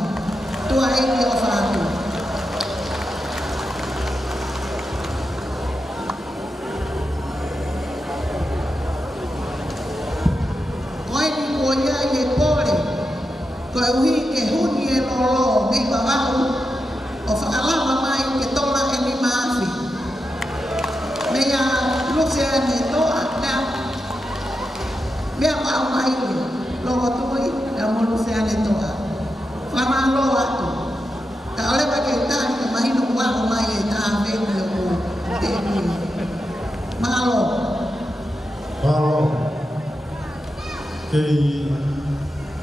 Tua e ki o whaatu. Koe ni kua ia i e pōre, koe uhi ke huni e lolo mei mawau, o whakalama mai ke tola e ni maafi. Mea luksia ni toa, mea wau mai i, lolo tui, e mo luksia ni toa. Whama lo atu. Ka ole pa ke tāni ke mahinu wau mai e tā vene o te iwi. Mahalo. Mahalo. Kei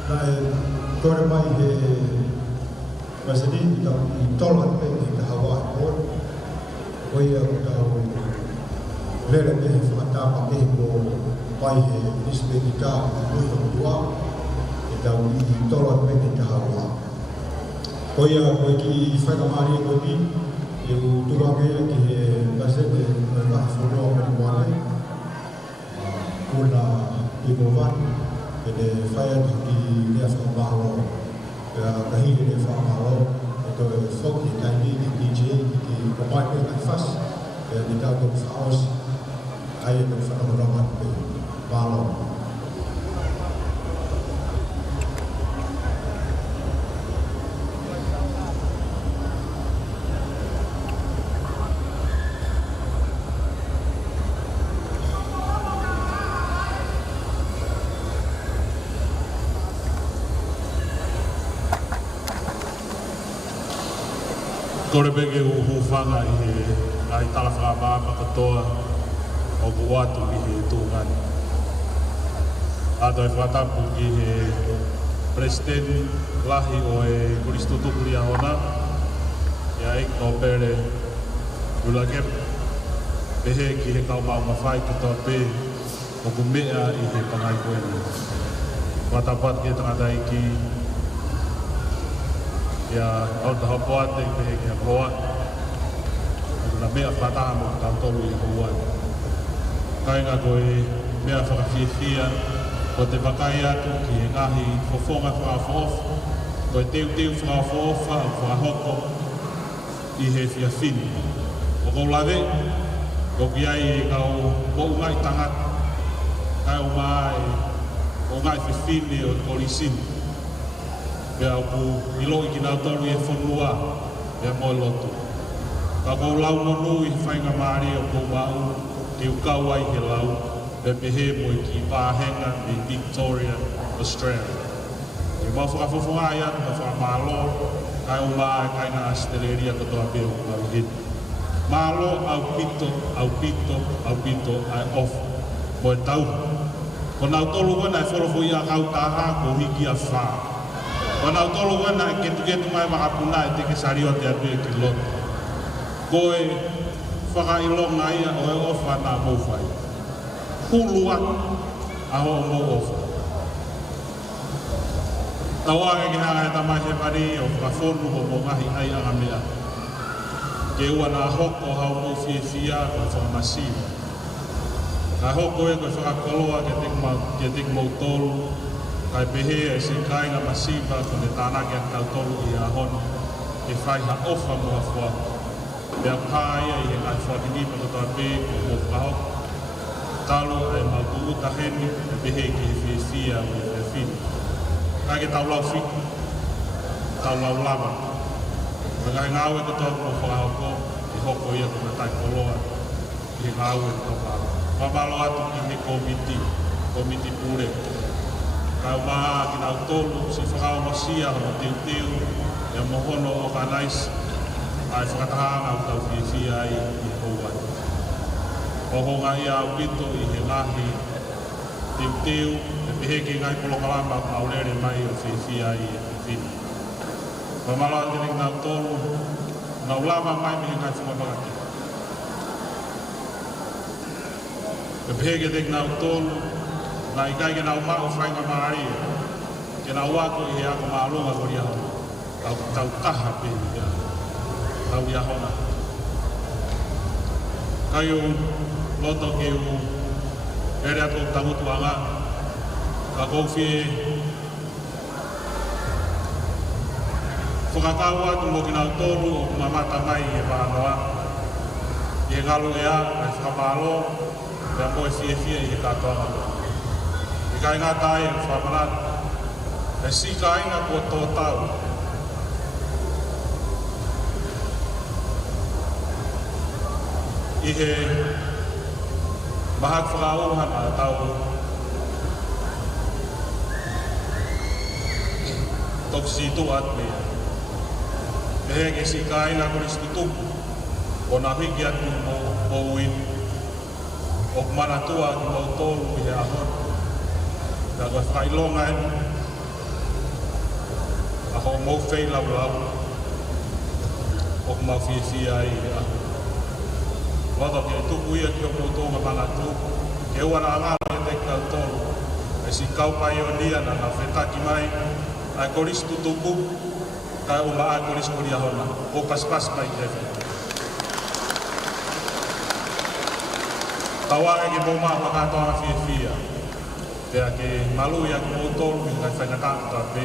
lai kore mai he masani i tola pe i te hawa hon. Koia ko tau lere me he whakatapa me ko mai he nispe i tā ui o tua. E tau i tola pe i te hawa. Koia koe ki whakamari e koti, e u turangea ki he masene me kaha whanua me wale. Kuna i movan, e ne whaia ki lea whakamaro, e kahine ne whakamaro, e to e whoki e taini ki DJ, ki komai me kai whas, e ni tau tō whaos, ai e tō whakamarama pe wālo. Kore peke u hufanga i he ai tala whakamāma katoa o ku watu i he tūngani. Ato e whatapu i he President lahi o e Kuristo Tukuri Ahona, ia e no pere ulake pehe ki he kaumau mawhai ki toa pē o ku mea i he pangai koeni. Watapat ki tangata iki ia au taha poate i pehe ki a hoa. Na mea whataha mo ka tolu i hoa. Kainga koe mea whakawhiawhia o te wakai atu ki e ngahi fofonga whakawhoof ko e teu whakawhoofa au whakahoko i he whiawhini. O kou lawe, ko ki ai e kau kou ngai tangata kai o ngai whiwhine o kolisini. Pea o ku ilo i ki nau tolu e whonua pea mo lotu. Ka kou lau monu i whainga maari o kou mau te ukau ai he lau pe pehe mo i ki pāhenga i Victoria, Australia. I mau whakawhawhunga ai atu ka whakamalo kai o maa e kai ngā asteleria katoa peo au hini. Malo au pito ai ofu mo e tau. Ko nau tolu wana e wholofo i a kau taha ko hiki a whā. Ko nau tolu wana e ketu mai makapuna e teke sario te atu e ki loto. Ko e whakailonga ia o e ofa nā mōwhai. Hulu atu aho o mō ofa. Tawa ke hanga e tamai he pari o whakawhonu o mō ngahi ai anga mea. Ke ua nā hoko hau mō whiawhia ko whakamasiwa. Ka hoko e koe whakakoloa ke tek mau tolu, kai pehe e se kainga masiwa ko ne tānake a tau tolu i a hono, e whaiha ofa mua whua. Pea pāia i he ngai whakinipa ko toa pē ko mō whakahoko. Talo e mau kuuta heni, e pehe ki he whiawhia o e whiawhini. Kai ke tau lau whiku, tau lau lava. Kai ngāu e ko toa ko whakahoko, i hoko ia ko na tai koloa, i ngāu e ko toa. Mamalo atu ki he komiti pure. Kau maa ki nau tolu, si whakao masia hono teu, e mohono o ka nais, ai whakatahanga o tau whiawhia ai i houai. Ohonga ia au pito i he ngahi teu, e pehe ki ngai polokalama o aurere mai o whiawhia ai e whiwhini. Mamalo atu ki nau tolu, nau lava mai me he ngai whakapakaki. E pehe ke tek nau tolu, na i kai ke nau mao whainga maari e. Ke nau wako i he ako maalonga ko ria hona. Tau taha pe i tau ria hona. Kai o loto ke o ere ato tangutuanga. Ka kouwhi e whakatau atu mo ki nau tolu o mamata mai e whanoa. I he ngalo ea, ai whakamalo, pea mo e whiawhia i he katoanga. I kai ngā tae e whamanat, e si ka inga kua tō tau. I he mahak whakaohana a tau. Toksi tu at mea. E he ke si ka inga koristu tupu, o nā hiki atu mo ui. O kumana tua ki mau tolu i he ahon. Ka koe whailonga e, a ho mau whei lau lau, o kumau whiawhia i he ahon. Wata ke tuku ia ki o koutonga mana tu, ke ua na angara e te kau tolu, e si kaupai o nia na nga whetaki mai, ai koristu tuku, kai uma ai koristu ria hona, o paspas mai te whi. Tawa e ke pōma whakatoa whiawhia. Pea ke malu ia ki mō tolu i kai whaingatanga toa pē.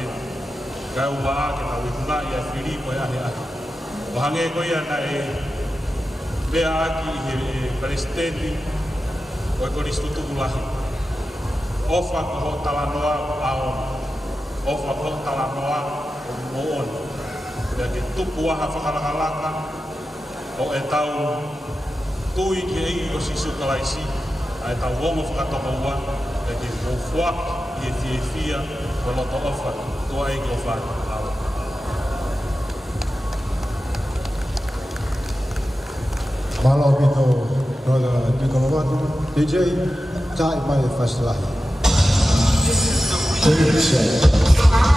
Kai ua a ke tau i huna i ai whiripo e ahe ahe. O hange ko ia na e pea aki i he presidenti o e koristu tukulahi. Ofa ko ho talanoa a ona. Ofa ko ho talanoa o mō ona. Pea ke tupu aha whakalakalaka o e tau tui ki ei o sisu kalaisi, ai tau wongo whakatoko ua, e ke mōwhuak i e whiawhia o loto ofa, tua ei ki o whātu awa. Malo pito roda Tiko Mawatu, DJ, tai mai e whasilahi. We'll be right back.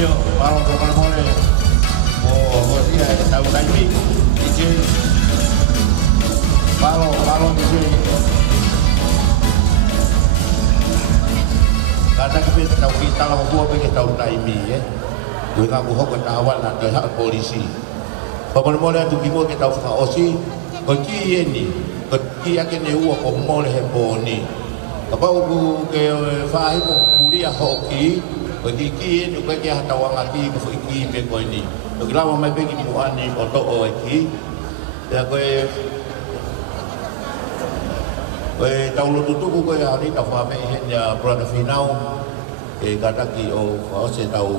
Io, parlo con l'amore, così da un anno, dice, parlo dice, kata kita tahu kita lah buat pergi tahu taimi, dengan buah kita awal nak terhad polisi. Pemula tu kita tahu fakar osi, kerja ni, kerja akan ni uang pemula heponi. Apa aku ke faham kuliah hoki, pergi ni kerja tahu orang lagi pergi pergi ni. Kalau mau pergi buat ni untuk orang ya tahu lu tutup ko ya ni tahu apa ya berada final kata ki saya tahu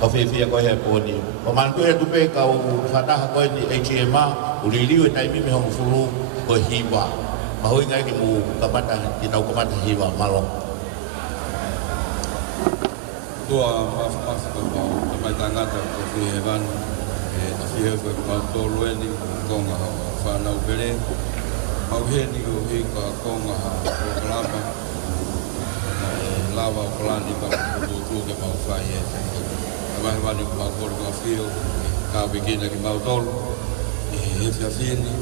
kafe ko ya poni paman tu tu pe kau fatah ko ni HMA ulili tai mi hong fulu ko hiwa mahu ngai ki mu kamata ki tahu kamata hiwa malong tua mas ko mai tanga ta ko hevan fi ko to lo ni ko nga fa na ubele au he ni o he ka konga ha lava lava plani pa tu ke mau fai e vai vai ni mau por ka fio ka begina ki mau tol e fa fini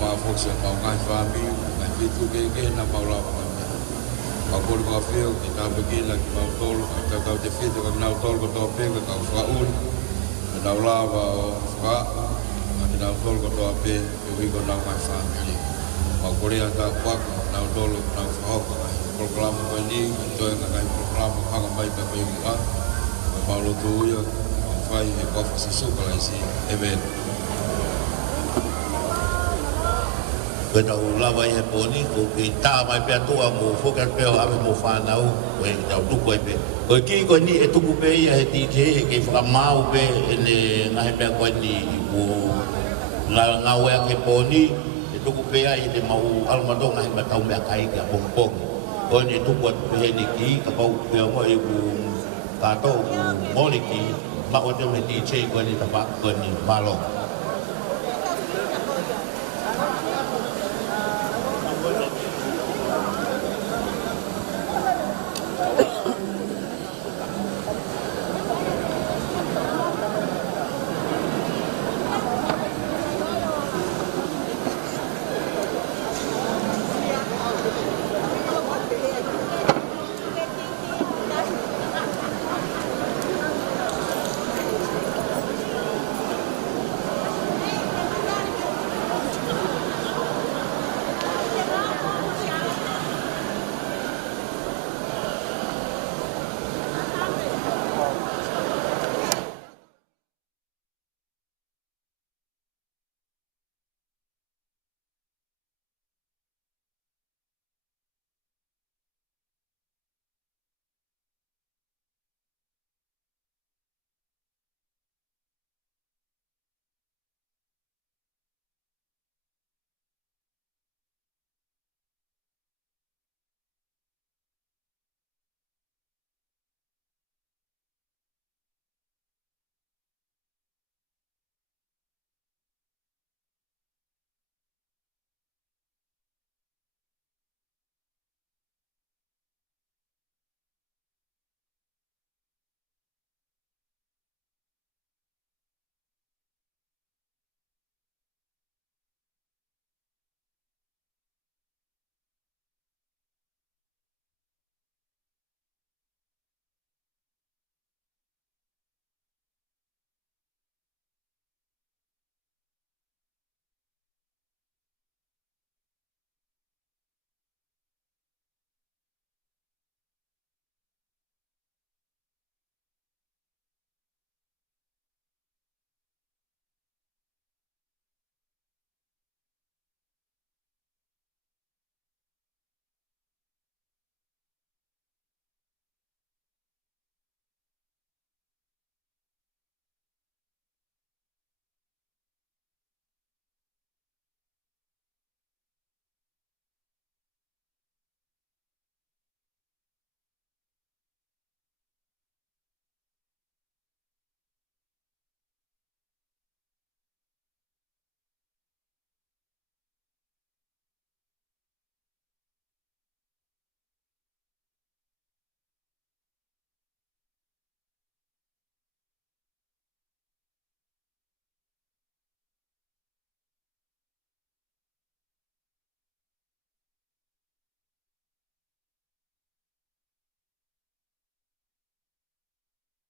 ma forse mau ngai fa mi ngai fitu ke na mau lava mau por ka fio ki ka begina ki mau tol ka te fitu ka na tol ko to pe ka fa un na lava fa na tol ko to pe ki ko na ngai fa mi mau Korea tak kuat, nak dulu nak faham, program ini itu yang nak program hang baik tapi juga mau tu ya, fai ekor sesuatu kalau isi event. Kalau lama ini poni, kita mai piatu amu, fokus piau amu mau fanau, jauh tu kau pe. Kau kini kau ni itu kau pe ya hati je, kau mau pe ini ngai pe kau ni, ngawai ke poni. Itu kupea ini mau almadong ay matau me kai ka bombong. Kon itu buat peniki kapau pea mo ibu kato moliki ma o de me ti che ko ni tapak ko ni malo.